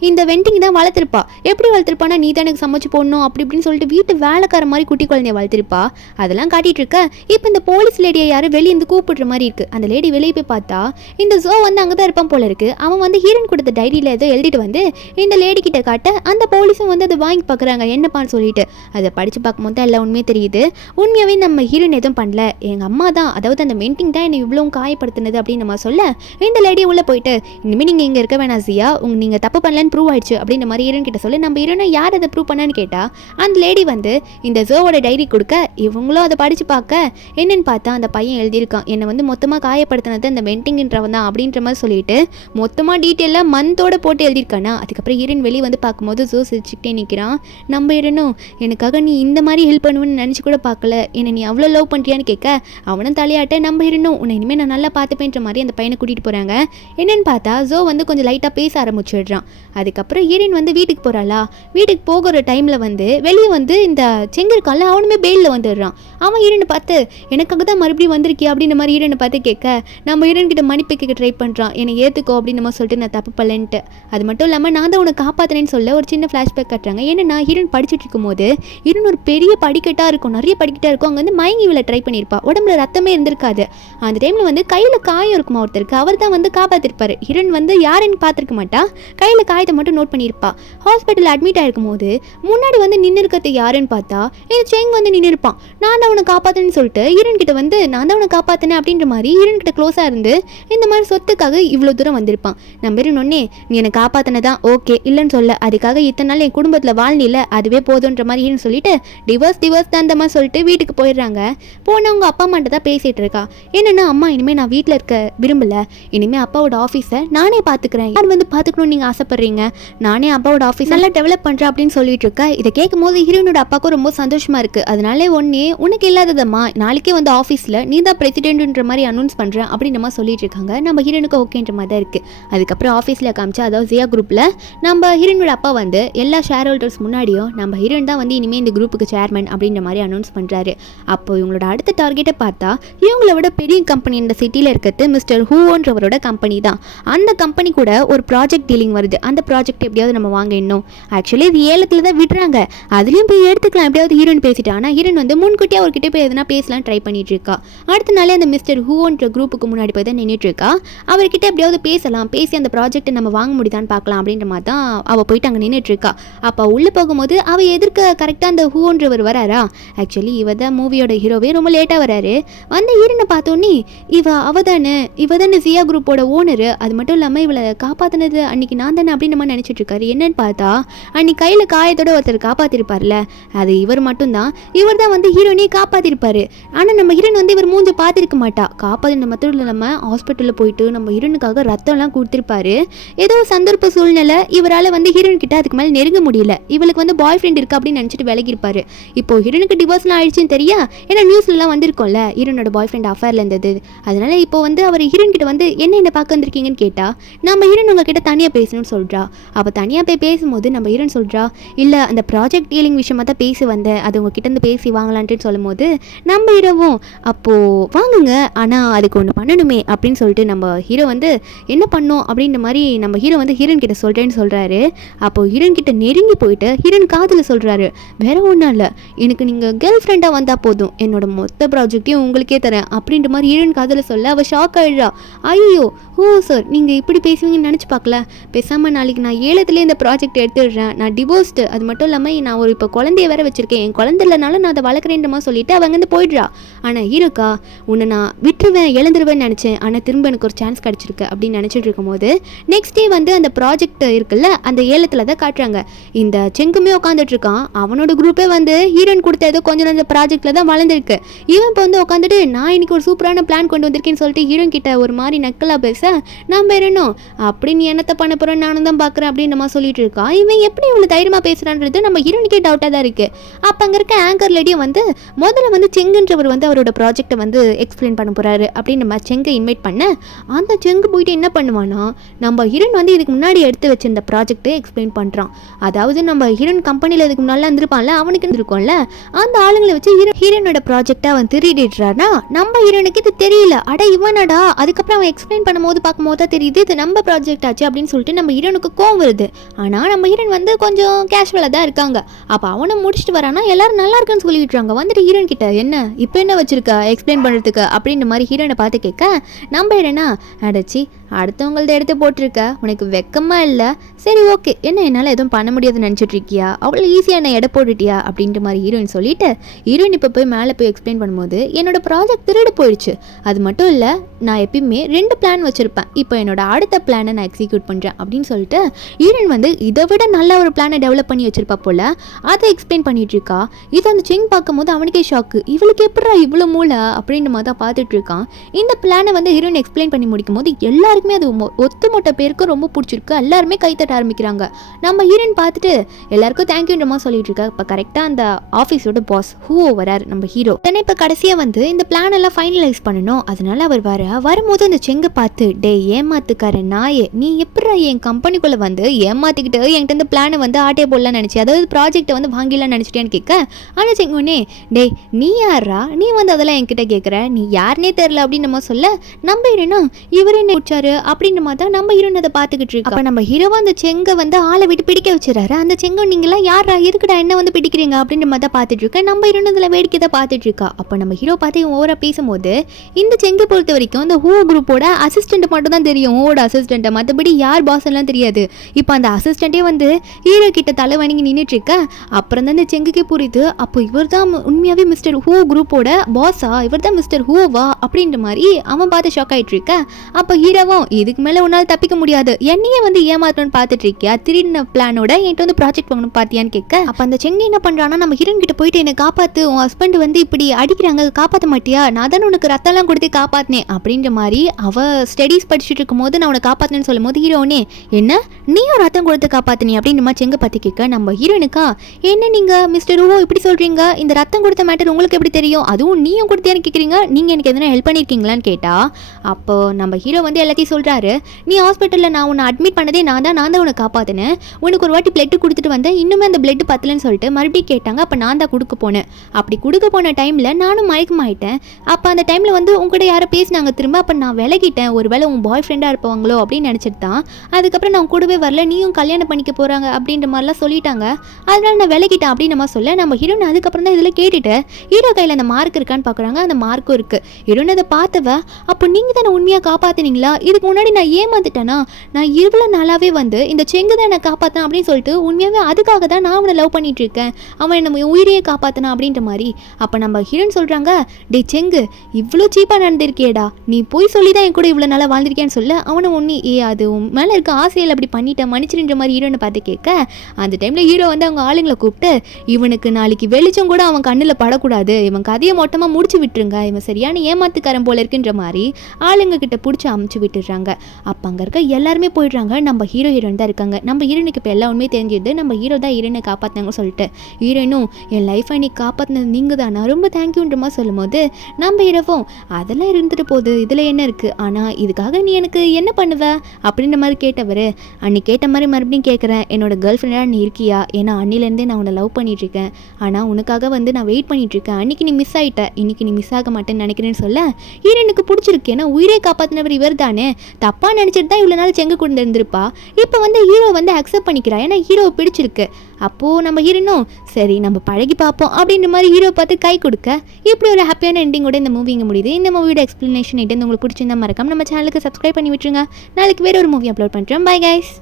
இந்த வெண்டிங் தான் வளர்த்துருப்பா. எப்படி வளர்த்துருப்பானா, நீ தான் எனக்கு சமைச்சு போடணும் அப்படி இப்படின்னு சொல்லிட்டு வீட்டு வேலைக்கார மாதிரி குட்டி குழந்தைய வளர்த்துருப்பா. அதெல்லாம் காட்டிட்டு இருக்க. இப்போ இந்த போலீஸ் லேடியை யாரும் வெளியே இருந்து கூப்பிடுற மாதிரி இருக்கு. அந்த லேடி வெளியே போய் பார்த்தா இந்த ஜோ வந்து அங்கே தான் இருப்பான் போல இருக்கு. அவன் வந்து ஹீரோன் கொடுத்த டைரியில் ஏதோ எழுதிட்டு வந்து இந்த லேடி கிட்ட காட்ட அந்த போலீஸும் வந்து அதை வாங்கி பார்க்குறாங்க என்னப்பான்னு சொல்லிட்டு. அதை படித்து பார்க்கும்போது தான் எல்லாம் உண்மையே தெரியுது. உண்மையாகவே நம்ம ஹீரோன் எதுவும் பண்ணல, எங்கள் அம்மா தான், அதாவது அந்த வெண்டிங் தான் என்னை இவ்வளோ காயப்படுத்தினது அப்படின்னு நம்ம சொல்ல இந்த லேடியை உள்ளே போயிட்டு இனிமேல் நீங்கள் இங்கே இருக்க வேணாம் ஜியா, நீங்கள் தப்பு பண்ணலன்னு ப்ரூவ் ஆயிடுச்சு அப்படின்ற மாதிரி ஹீரோன் கிட்ட சொல்லி நம்ம ஹீரோனை யார் அதை ப்ரூவ் பண்ணான்னு கேட்டால் அந்த லேடி வந்து இந்த ஜோவோட டைரி டைரி கொடுக்க இவங்களும் அதை படித்து பார்க்க என்னென்னு பார்த்தா அந்த பையன் எழுதியிருக்கான், என்னை வந்து மொத்தமாக காயப்படுத்தினது அந்த வெண்டிங்ன்றவன் தான் அப்படின்ற மாதிரி சொல்லிட்டு மொத்தமாக டீட்டெயிலாக மந்தோடு போட்டு எழுதியிருக்கானா. அதுக்கப்புறம் ஹீரோயின் வெளியே வந்து பார்க்கும்போது ஜோ சிரிச்சுக்கிட்டே நிற்கிறான். நம்ம ஹீரோனும் எனக்காக நீ இந்த மாதிரி ஹெல்ப் பண்ணுவேன்னு நினச்சி கூட பார்க்கல, என்னை நீ அவ்வளோ லவ் பண்ணுறியான்னு கேட்க அவனும் தலையாட்ட நம்ம ஹீரோனும் உன்னை இனிமேல் நான் நல்லா பார்த்துப்பேன்ற மாதிரி அந்த பையனை கூட்டிகிட்டு போகிறாங்க. என்னென்னு பார்த்தா ஜோ வந்து கொஞ்சம் லைட்டாக பேச ஆரம்பிச்சிடுறான். அதுக்கப்புறம் ஹீரோயின் வந்து வீட்டுக்கு போகிறாளா, வீட்டுக்கு போகிற டைமில் வந்து வெளியே வந்து இந்த செங்கிருக்கால அவனுமே பெயிலில் வந்துடுறான். அவன் ஹீரோனை பார்த்து எனக்காக தான் மறுபடியும் வந்திருக்கியா அப்படின்ற மாதிரி ஹீரோனை பார்த்து கேட்க நம்ம ஹீரோன் கிட்ட மன்னிப்பு கேட்க ட்ரை பண்ணுறான், என்னை ஏற்றுக்கோ அப்படின்னு நம்ம சொல்லிட்டு நான் தப்பு பண்ணலன்ட்டு. அது மட்டும் இல்லாமல் நான் தான் உன்னை காப்பாற்றினேன்னு சொல்ல ஒரு சின்ன ஃப்ளாஷ்பேக் கட்டுறாங்க. ஏன்னா ஹீரோன் படிச்சுட்டு இருக்கும்போது ஹீரோன் ஒரு பெரிய படிக்கட்டாக இருக்கும், நிறைய படிக்கட்டாக இருக்கும், அங்கே வந்து மயங்கி விழ ட்ரை பண்ணியிருப்பா, உடம்புல ரத்தமே இருந்திருக்காது. அந்த டைமில் வந்து கையில் காயம் இருக்குமா ஒருத்தருக்கு, அவர் தான் வந்து காப்பாற்றிருப்பார். ஹீரோன் வந்து யாருன்னு பார்த்துருக்க மாட்டா, கையில் காயத்தை மட்டும் நோட் பண்ணியிருப்பா. ஹாஸ்பிட்டலில் அட்மிட் ஆகிருக்கும் போது முன்னாடி வந்து நின்று இருக்கிறது யாருன்னு பார்த்தா இந்த செங் வந்து நின்று இருப்பான். நான் தான் அவனை காப்பாற்றினேன்னு சொல்லிட்டு ஹீரோன் கிட்ட வந்து நான் தான் அவனை காப்பாற்றினேன் அப்படின்ற மாதிரி ஹீரோன் கிட்ட க்ளோஸாக இருந்து இந்த மாதிரி சொத்துக்காக இவ்வளோ தூரம் வந்திருப்பான். நம்ம ஹீரோனே நீ என்னை காப்பாற்றினதான் ஓகே இல்லைன்னு சொல்ல, அதுக்காக இத்தனை நாள் என் குடும்பத்தில் வாழ்நில அதுவே போதுன்ற மாதிரி ஹீரோன் சொல்லிட்டு டிவோர்ஸ் தான் அந்த மாதிரி சொல்லிட்டு வீட்டுக்கு போயிடுறாங்க. போனவங்க அப்பா அம்மாட்ட தான் பேசிகிட்டு இருக்கா. என்னென்னா அம்மா இனிமேல் நான் வீட்டில் இருக்க விரும்பலை, இனிமேல் அப்பாவோட ஆஃபீஸை நானே பார்த்துக்கிறேன், யார் வந்து பார்த்துக்கணும்னு நீங்கள் ஆசைப்பட்றீங்க, நானே அப்பாவோட ஆஃபீஸ் நல்லா டெவலப் பண்ணுறேன் அப்படின்னு சொல்லிட்டு இருக்கா. இதை கேட்கும் போது ஹீரோனோட அப்பாவுக்கும் ரொம்ப சந்தோஷமாக இருக்குது. அதனால ஒன்னே உனக்கு இல்லாததம்மா நாளைக்கே வந்து ஆஃபீஸில் நீ தான் பிரசிடென்ட்ன்ற மாதிரி அனௌன்ஸ் பண்ணுறேன் அப்படின்னு நம்ம சொல்லிட்டு இருக்காங்க. நம்ம ஹீரோனுக்கு ஓகேன்ற மாதிரி தான் இருக்குது. அதுக்கப்புறம் ஆஃபீஸில் காமிச்சா அதாவது ஜியா குரூப்பில் நம்ம ஹீரோனோட அப்பா வந்து எல்லா ஷேர் ஹோல்டர்ஸ் முன்னாடியும் நம்ம ஹீரோன் தான் வந்து இனிமேல் இந்த குரூப்புக்கு சேர்மன் அப்படின்ற மாதிரி அனௌன்ஸ் பண்ணுறாரு. அப்போ இவங்களோட அடுத்த டார்கெட்டை பார்த்தா இவங்கள விட பெரிய கம்பெனி இந்த சிட்டியில் இருக்கிறது மிஸ்டர் ஹூன்றவரோட கம்பெனி தான். அந்த கம்பெனி கூட ஒரு ப்ராஜெக்ட் டீலிங் வருது. அந்த ப்ராஜெக்ட் எப்படியாவது நம்ம வாங்க இன்னும் ஆக்சுவலி இது ஏலத்தில் தான் விடுறாங்க, அதுலேயும் போய் எடுத்துக்கலாம் எப்படியாவது ஹீரோன் பேசிட்டா. ஆனால் ஹீரோன் வந்து முன்கூட்டியே அவர்கிட்ட போய் எதனா பேசலாம் ட்ரை பண்ணிட்டு இருக்கா. அடுத்த நாளே அந்த மிஸ்டர் ஹூன்ற குரூப்புக்கு முன்னாடி போய் தான் நின்றுட்டு இருக்கா. அவர்கிட்ட எப்படியாவது பேசலாம், பேசி அந்த ப்ராஜெக்ட்டை நம்ம வாங்க முடியுதான்னு பார்க்கலாம் அப்படின்ற மாதிரி தான் அவள் போயிட்டு அங்கே நின்றுட்டு இருக்கா. அப்போ உள்ளே போகும்போது அவள் எதிர்க்க கரெக்டாக அந்த ஹூன்றவர் வராரா. ஆக்சுவலி இவ தான் மூவியோட ஹீரோவே, ரொம்ப லேட்டாக வராரு. வந்து ஹீரோனை பார்த்தோன்னே இவ தானே ஜியா குரூப்போட ஓனரு, அது மட்டும் இல்லாமல் இவளை காப்பாற்றினது அன்னைக்கு நான் தானே அப்படின்னு நம்ம நினச்சிட்டு இருக்காரு. என்னன்னு பார்த்தா அன்னைக்கு கையில் காயத்தோட ஒருத்தர் காப்பாற்றிருப்பார்ல அது இவர் மட்டும்தான். இவர் தான் வந்து ஹீரோனையே காப்பாற்றிருப்பாரு. ஆனால் நம்ம ஹீரோன் வந்து இவர் மூஞ்ச பார்த்துருக்க மாட்டா. காப்பாற்றின மட்டும் இல்லாமல் ஹாஸ்பிட்டலில் போயிட்டு நம்ம ஹீரோனுக்காக ரத்தம்லாம் கொடுத்துருப்பாரு. ஏதோ சந்தர்ப்ப சூழ்நிலை இவரால் வந்து ஹீரோன் கிட்ட அதுக்கு மேலே நெருங்க முடியல. இவளுக்கு வந்து பாய் ஃப்ரெண்ட் இருக்கு அப்படின்னு நினச்சிட்டு விலகிருப்பாரு. இப்போ ஹீரோனுக்கு டிவோர்ஸ்லாம் ஆயிடுச்சுன்னு தெரியா, ஏன்னா நியூஸ்லாம் வந்திருக்கோம்ல ஹீரோனோட பாய் ஃப்ரெண்ட் அஃபேரில் இருந்தது. அதனால இப்போ வந்து அவர் ஹீரோன் கிட்ட வந்து என்ன பார்க்க வந்திருக்கீங்கன்னு கேட்டா நம்ம ஹீரோன் உங்ககிட்ட தனியாக பேசணும்னு சொல்கிறா. அப்போ தனியாக போய் பேசும்போது நம்ம ஹீரோன் சொல்கிறா இல்லை அந்த ப்ராஜெக்ட் டீலிங் விஷயமா தான் பேசி வந்தேன், அது உங்ககிட்ட இருந்து பேசி வாங்கலான்ட்டு சொல்லும் போது நம்ம ஹீரோவும் அப்போது வாங்குங்க ஆனால் அதுக்கு ஒன்று பண்ணணுமே அப்படின்னு சொல்லிட்டு நம்ம ஹீரோ வந்து என்ன பண்ணோம் அப்படின்ற மாதிரி நம்ம ஹீரோ வந்து ஹீரோன் கிட்ட சொல்கிறேன்னு சொல்கிறாரு. அப்போது ஹீரோன் கிட்ட நெருங்கி போயிட்டு ஹீரோன் காதில் சொல்கிறாரு வேற ஒன்றும் இல்லை, எனக்கு நீங்கள் கேர்ள் ஃப்ரெண்டாக வந்தால் போதும், என்னோட மொத்த ப்ராஜெக்டையும் உங்களுக்கே தரேன் அப்படின்ற மாதிரி ஹீரோன் காதில் சொல்ல அவள் ஷாக் ஆகிடுறா. ஐயோ ஓ சார் நீங்கள் இப்படி பேசுவீங்கன்னு நினச்சி பார்க்கல, பேசாமல் நாளைக்கு நான் ஏலத்துலேயே இந்த ப்ராஜெக்ட் எடுத்துடுறேன், நான் டிவோர்ஸ்டு, அது மட்டும் இல்லாமல் நான் ஒரு இப்போ குழந்தைய வேற வச்சுருக்கேன், என் குழந்தை இல்லைனாலும் நான் அதை வளர்க்குறேன்ற மாதிரி சொல்லிட்டு அவங்க வந்து போயிடுறா. ஆனால் ஹீரோக்கா உன்னை நான் விட்டுருவேன் இழந்துருவேன்னு நினச்சேன், ஆனால் திரும்ப எனக்கு ஒரு சான்ஸ் கிடச்சிருக்கு அப்படின்னு நினச்சிட்டு இருக்கும்போது நெக்ஸ்ட் டே வந்து அந்த ப்ராஜெக்ட் இருக்குல்ல அந்த ஏலத்தில் தான் காட்டுறாங்க. இந்த செங்குமே உட்காந்துட்டு இருக்கான், அவனோட குரூப்பே வந்து ஹீரோன் கொடுத்த ஏதோ கொஞ்சம் அந்த ப்ராஜெக்டில் தான் வளர்ந்துருக்கு. இவன் இப்போ வந்து உட்காந்துட்டு நான் இன்னைக்கு ஒரு சூப்பரான பிளான் கொண்டு வந்திருக்கேன்னு சொல்லிட்டு ஹீரோன் கிட்ட ஒரு மாதிரி நக்கலாக பேச நான் பேரணும் அப்படி நீ என்னத்தை பண்ண போகிறேன் நானும் தான் பார்க்குறேன் அப்படின்னு நம்ம சொல்லிட்டு இருக்கான். இவன் எப்படி இவ்வளோ தைரியமாக பேசுகிறான்றது நம்ம ஹீரோனுக்கே டவுட்டாக தான் இருக்குது. அப்போ அங்கே இருக்க ஆங்கர் லேடியும் வந்து முதல்ல வந்து செங்குன்றவர் வந்து அவரோட ப்ராஜெக்டை வந்து எக்ஸ்பிளைன் பண்ண போகிறாரு அப்படின்னு நம்ம செங்கை இன்வைட் பண்ண அந்த செங்கு போயிட்டு என்ன பண்ணுவான்னா நம்ம ஹீரோன் வந்து இதுக்கு முன்னாடி எடுத்து வச்சிருந்த ப்ராஜெக்டை எக்ஸ்பிளைன் பண்ணுறான். அதாவது நம்ம ஹீரோன் கம்பெனியில் இதுக்கு முன்னாடி இருந்திருப்பான்ல அவனுக்கு இருந்திருக்கோம்ல அந்த ஆளுங்களை வச்சு ஹீரோனோட ப்ராஜெக்டை அவன் திருடிடுறானா. நம்ம ஹீரோனுக்கு இது தெரியல, அட இவனடா. அதுக்கப்புறம் அவன் எக்ஸ்பிளைன் பண்ணும்போது பார்க்கும்போது தான் தெரியுது இது நம்ம ப்ராஜெக்ட் ஆச்சு அப்படின்னு சொல்லிட்டு நம்ம ஹீரோனுக்கு கோவம் வருது. ஆனால் நம்ம ஹீரோன் வந்து கொஞ்சம் கேஷுவலாக தான் இருக்காங்க. அப்போ அவனை முடிச்சுட்டு வரானா எல்லாரும் நல்லா இருக்குன்னு சொல்லிட்டுறாங்க. வந்துட்டு ஹீரோன் கிட்ட என்ன இப்போ என்ன வச்சிருக்க எக்ஸ்பிளைன் பண்ணுறதுக்கு அப்படின்ற மாதிரி ஹீரோனை பார்த்து கேட்க நம்ம ஹீரோனா அடைச்சி அடுத்தவங்கள்ட்ட எடுத்து போட்டிருக்க, உனக்கு வெக்கமா இல்லை? சரி ஓகே, என்ன என்னால் எதுவும் பண்ண முடியாதுன்னு நினச்சிட்டு இருக்கியா? அவ்வளோ ஈஸியாக என்ன எடை போட்டுட்டியா அப்படின்ற மாதிரி ஹீரோயின் சொல்லிட்டு ஹீரோயின் இப்போ போய் மேலே போய் எக்ஸ்பிளைன் பண்ணும்போது என்னோட ப்ராஜெக்ட் திருடு போயிடுச்சு. அது மட்டும் இல்லை, நான் எப்பயுமே 2 பிளான் வச்சுருப்பேன். இப்போ என்னோட அடுத்த பிளானை நான் எக்ஸிக்யூட் பண்ணுறேன் அப்படின்னு சொல்லிட்டு ஹீரோயின் வந்து இதை விட நல்ல ஒரு பிளானை டெவலப் பண்ணி வச்சிருப்பா போல. அதை எக்ஸ்பிளைன் பண்ணிட்டு இருக்கா. இது அந்த செங் பார்க்கும்போது அவனுக்கே ஷாக்கு. இவளுக்கு எப்படா இவ்வளோ மூளை அப்படின்ற மாதிரி தான் பார்த்துட்டு இருக்கான். இந்த பிளானை வந்து ஹீரோயின் எக்ஸ்பிளைன் பண்ணி முடிக்கும் போது எல்லாருக்குமே அது ஒத்துமொட்ட பேருக்கு ரொம்ப பிடிச்சிருக்கு. எல்லாருமே கைத்தட்ட ஆரம்பிக்கிறாங்க. நம்ம ஹீரோயின் பார்த்துட்டு எல்லாருக்கும் தேங்க்யூன்ற மாதிரி சொல்லிட்டு இருக்கா. இப்போ கரெக்டாக அந்த ஆஃபீஸோட பாஸ் ஹூவோ வராரு, நம்ம ஹீரோ. உடனே இப்போ கடைசியாக வந்து இந்த பிளான் எல்லாம் ஃபைனலைஸ் பண்ணணும். அதனால அவர் வரும்போது அந்த செங்கை பார்த்து, டே ஏமாத்துக்கார நாயே, நீ எப்படி என் கம்பெனிக்குள்ளே வந்து ஏமாத்திக்கிட்டு என்கிட்ட இந்த பிளானை வந்து ஆட்டே போடலான்னு நினச்சி, அதாவது ப்ராஜெக்டை வந்து வாங்கிடலான்னு நினச்சிட்டேன்னு கேட்க, ஆனால் செங்குனே, டே நீ யாரா, நீ வந்து அதெல்லாம் என்கிட்ட கேட்குற, நீ யாருனே தெரில அப்படின்னு நம்ம சொல்ல, நம்ம ஹீரோனா இவர் என்ன வச்சாரு அப்படின்ற மாதிரி தான் நம்ம ஹீரோன் அதை பார்த்துக்கிட்டு இருக்கு. அப்போ நம்ம ஹீரோவா அந்த செங்கை வந்து ஆளை விட்டு பிடிக்க வச்சுறாரு. அந்த செங்கை நீங்களாம் யாரா, எதுக்குடா என்ன வந்து பிடிக்கிறீங்க அப்படின்ற மாதிரி தான் பார்த்துட்டு இருக்கேன். நம்ம ஹீரோன் இதில் வேடிக்கை தான் பார்த்துட்டு இருக்கா. அப்போ நம்ம ஹீரோ பார்த்து ஓவரா பேசும்போது, இந்த செங்கை பொறுத்த வரைக்கும் இந்த ஹூ குரூப்போட அசிஸ்டன்ட் மட்டும் தான் தெரியும், ஹூவோட அசிஸ்டண்ட்டை, மற்றபடி யார் பாஸ் எல்லாம் தெரியாது. இப்போ அந்த அசிஸ்டண்ட்டே வந்து ஹீரோ கிட்ட தலை வணங்கி நின்றுட்டு இருக்க. அப்புறம் தான் இந்த செங்குக்கே புரியுது, அப்போ இவர் தான் உண்மையாகவே மிஸ்டர் ஹூ குரூப்போட பாஸா, இவர் தான் மிஸ்டர் ஹூவா அப்படின்ற மாதிரி அவன் பார்த்து ஷாக் ஆகிட்டு இருக்க. அப்போ ஹீரோவும் இதுக்கு மேலே உன்னால் தப்பிக்க முடியாது, என்னையே வந்து ஏமாத்தணும்னு பார்த்துட்டு இருக்கியா, திடீர்னு பிளானோட என்கிட்ட வந்து ப்ராஜெக்ட் வாங்கணும் பார்த்தியான்னு கேட்க, அப்போ அந்த செங்கு என்ன பண்ணுறான்னா, நம்ம ஹீரோன் கிட்ட போயிட்டு என்னை காப்பாற்று, உன் ஹஸ்பண்ட் வந்து இப்படி அடிக்கிறாங்க, காப்பாற்ற மாட்டியா, நான் தான் உனக்கு ரத்தம்லாம் கொடுத்து காப்பாற்றினேன் அப்படின்ற மாதிரி அவள் ஸ்டடீஸ் படிச்சுட்டு இருக்கும் போது நான் உன்னை காப்பாற்றினேன்னு சொல்லும் போது ஹீரோனே, என்ன நீயும் ரத்தம் கொடுத்து காப்பாற்றினி அப்படின்ற மாதிரி செங்கை பற்றி கேட்க, நம்ம ஹீரோனுக்கா, என்ன நீங்கள் மிஸ்டர் ஹூவோ இப்படி சொல்கிறீங்க, இந்த ரத்தம் கொடுத்த மேட்டர் உங்களுக்கு எப்படி தெரியும், அதுவும் நீயும் கொடுத்தியான்னு கேட்குறீங்க, நீங்கள் எனக்கு எதனா ஹெல்ப் பண்ணியிருக்கீங்களான்னு கேட்டா, அப்போ நம்ம ஹீரோ வந்து எல்லாத்தையும் சொல்கிறாரு. நீ ஹாஸ்பிட்டலில் நான் உன்னை அட்மிட் பண்ணதே நான் தான் உன்னை காப்பாற்றினேன், உனக்கு ஒரு வாட்டி பிளட்டு கொடுத்துட்டு வந்தேன், இன்னுமே அந்த பிளட்டு பத்தலன்னு சொல்லிட்டு மறுபடியும் கேட்டாங்க. அப்போ நான் தான் கொடுக்க போனேன். அப்படி கொடுக்க போன டைமில் நானும் மயக்கமாயிட்டேன். அப்போ அந்த டைமில் வந்து உங்கள்கிட்ட யாரோ பேசினாங்க திரும்ப, அப்போ நான் விலகிட்டேன், ஒரு வேளை உன் பாய் ஃப்ரெண்டாக இருப்பாங்களோ அப்படின்னு நினச்சிட்டு தான். அதுக்கப்புறம் நான் கூடவே வரல, நீயும் கல்யாணம் பண்ணிக்க போகிறாங்க அப்படின்ற மாதிரிலாம் சொல்லிட்டாங்க, அதனால நான் விலகிட்டேன் அப்படின்னு நம்ம சொல்ல, நம்ம ஹீரோன் அதுக்கப்புறம் தான் இதில் கேட்டுட்டு ஹீரோ கையில் அந்த மார்க் இருக்கான்னு பார்க்குறாங்க. அந்த மார்க்கும் இருக்குது. ஹீரோன் அதை பார்த்தவ, அப்போ நீங்கள் தானே உண்மையாக காப்பாற்றினீங்களா, இதுக்கு முன்னாடி நான் ஏமாந்துட்டேனா, நான் இவ்வளோ நாளாகவே வந்து இந்த செங்கு தான் என்னை காப்பாற்றினான் அப்படின்னு சொல்லிட்டு உண்மையாகவே அதுக்காக தான் நான் அவனை லவ் பண்ணிட்டு இருக்கேன், அவன் நம்ம உயிரையே காப்பாற்றினான் அப்படின்ற மாதிரி. அப்போ நம்ம ஹீரோன் சொல்கிறாங்க, டே செங்கு இவ்வளோ சீப்பாக நடந்திருக்கேடா, நீ போய் சொல்லி தான் என் கூட இவ்வளோ நாளாக வாழ்ந்திருக்கேன்னு சொல்ல, அவனை ஒன்று அது மேலே இருக்க ஆசையில் அப்படி பண்ணிட்டேன் மன்னிச்சிருன்ற மாதிரி ஹீரோனை பார்த்து கேட்க, அந்த டைமில் ஹீரோ வந்து அவங்க ஆளுங்களை கூப்பிட்டு, இவனுக்கு நாளைக்கு வெளிச்சம் கூட அவன் கண்ணில் படக்கூடாது, இவன் கதையை மொத்தமாக முடிச்சு விட்டுருங்க, இவன் சரியான ஏமாத்துக்காரன் போல இருக்குன்ற மாதிரி ஆளுங்க கிட்ட பிடிச்சி அமுச்சு விட்டுடுறாங்க. அப்போ அங்கே இருக்க எல்லாருமே போயிடுறாங்க. நம்ம ஹீரோயின் தான் இருக்காங்க. நம்ம ஹீரோனுக்கு இப்போ எல்லா உண்மையும் தெரிஞ்சிது, நம்ம ஹீரோ தான் ஹீரோனை காப்பாற்றினாங்கன்னு சொல்லிட்டு, ஹீரோயினும் என் லைஃப்பை நீ காப்பாற்றினது நீங்கள் தான், நான் ரொம்ப தேங்க்யூன்ற மாதிரி சொல்லும் போது நம்ம ஹீரோவும் அதெல்லாம் இருந்துட்டு போகுது, இதில் என்ன இருக்குது, ஆனால் இதுக்காக நீ எனக்கு என்ன பண்ணுவ அப்படின்ற மாதிரி கேட்டவர், அன்னைக்கு கேட்ட மாதிரி மறுபடியும் கேட்குறேன், என்னோட கேர்ள் ஃப்ரெண்டாக நீ இருக்கியா, ஏன்னா அன்னிலேருந்தே நான் உன்னை லவ் பண்ணிகிட்ருக்கேன், ஆனால் உனக்காக வந்து நான் வெயிட் பண்ணிகிட்ருக்கேன், அன்றைக்கி நீ மிஸ் ஆகிட்ட, இன்றைக்கி நீ மிஸ் ஆக மாட்டேன்னு நினைக்கிறேன்னு சொல்ல, ஹீரோனுக்கு பிடிச்சிருக்கு, ஏன்னா உயிரே காப்பாற்றினவர் இவர் தானே, தப்பாக நினச்சிட்டு தான் இவ்வளோ நாள் செங்கு கொண்டு இருந்திருப்பா, இப்போ வந்து ஹீரோ வந்து அக்செப்ட் பண்ணிக்கிறா, ஏன்னா ஹீரோவை பிடிச்சிருக்கு. அப்போது நம்ம ஹீரோனும் சரி நம்ம பழகி பார்ப்போம் அப்படின்ற மாதிரி ஹீரோ பார்த்து கை கொடுக்க, இப்படி ஒரு ஹாப்பியான எண்டிங்கோட இந்த மூவி இங்கே முடியுது. இந்த மூவியோட எக்ஸ்ப்ளனேஷன் உங்களுக்கு பிடிச்சிருந்தா மறக்காம நம்ம சேனலுக்கு சப்ஸ்கிரைப் பண்ணி விட்டுருங்க. நாளைக்கு வேற ஒரு மூவி அப்லோட் பண்ணுறேன். Bye guys.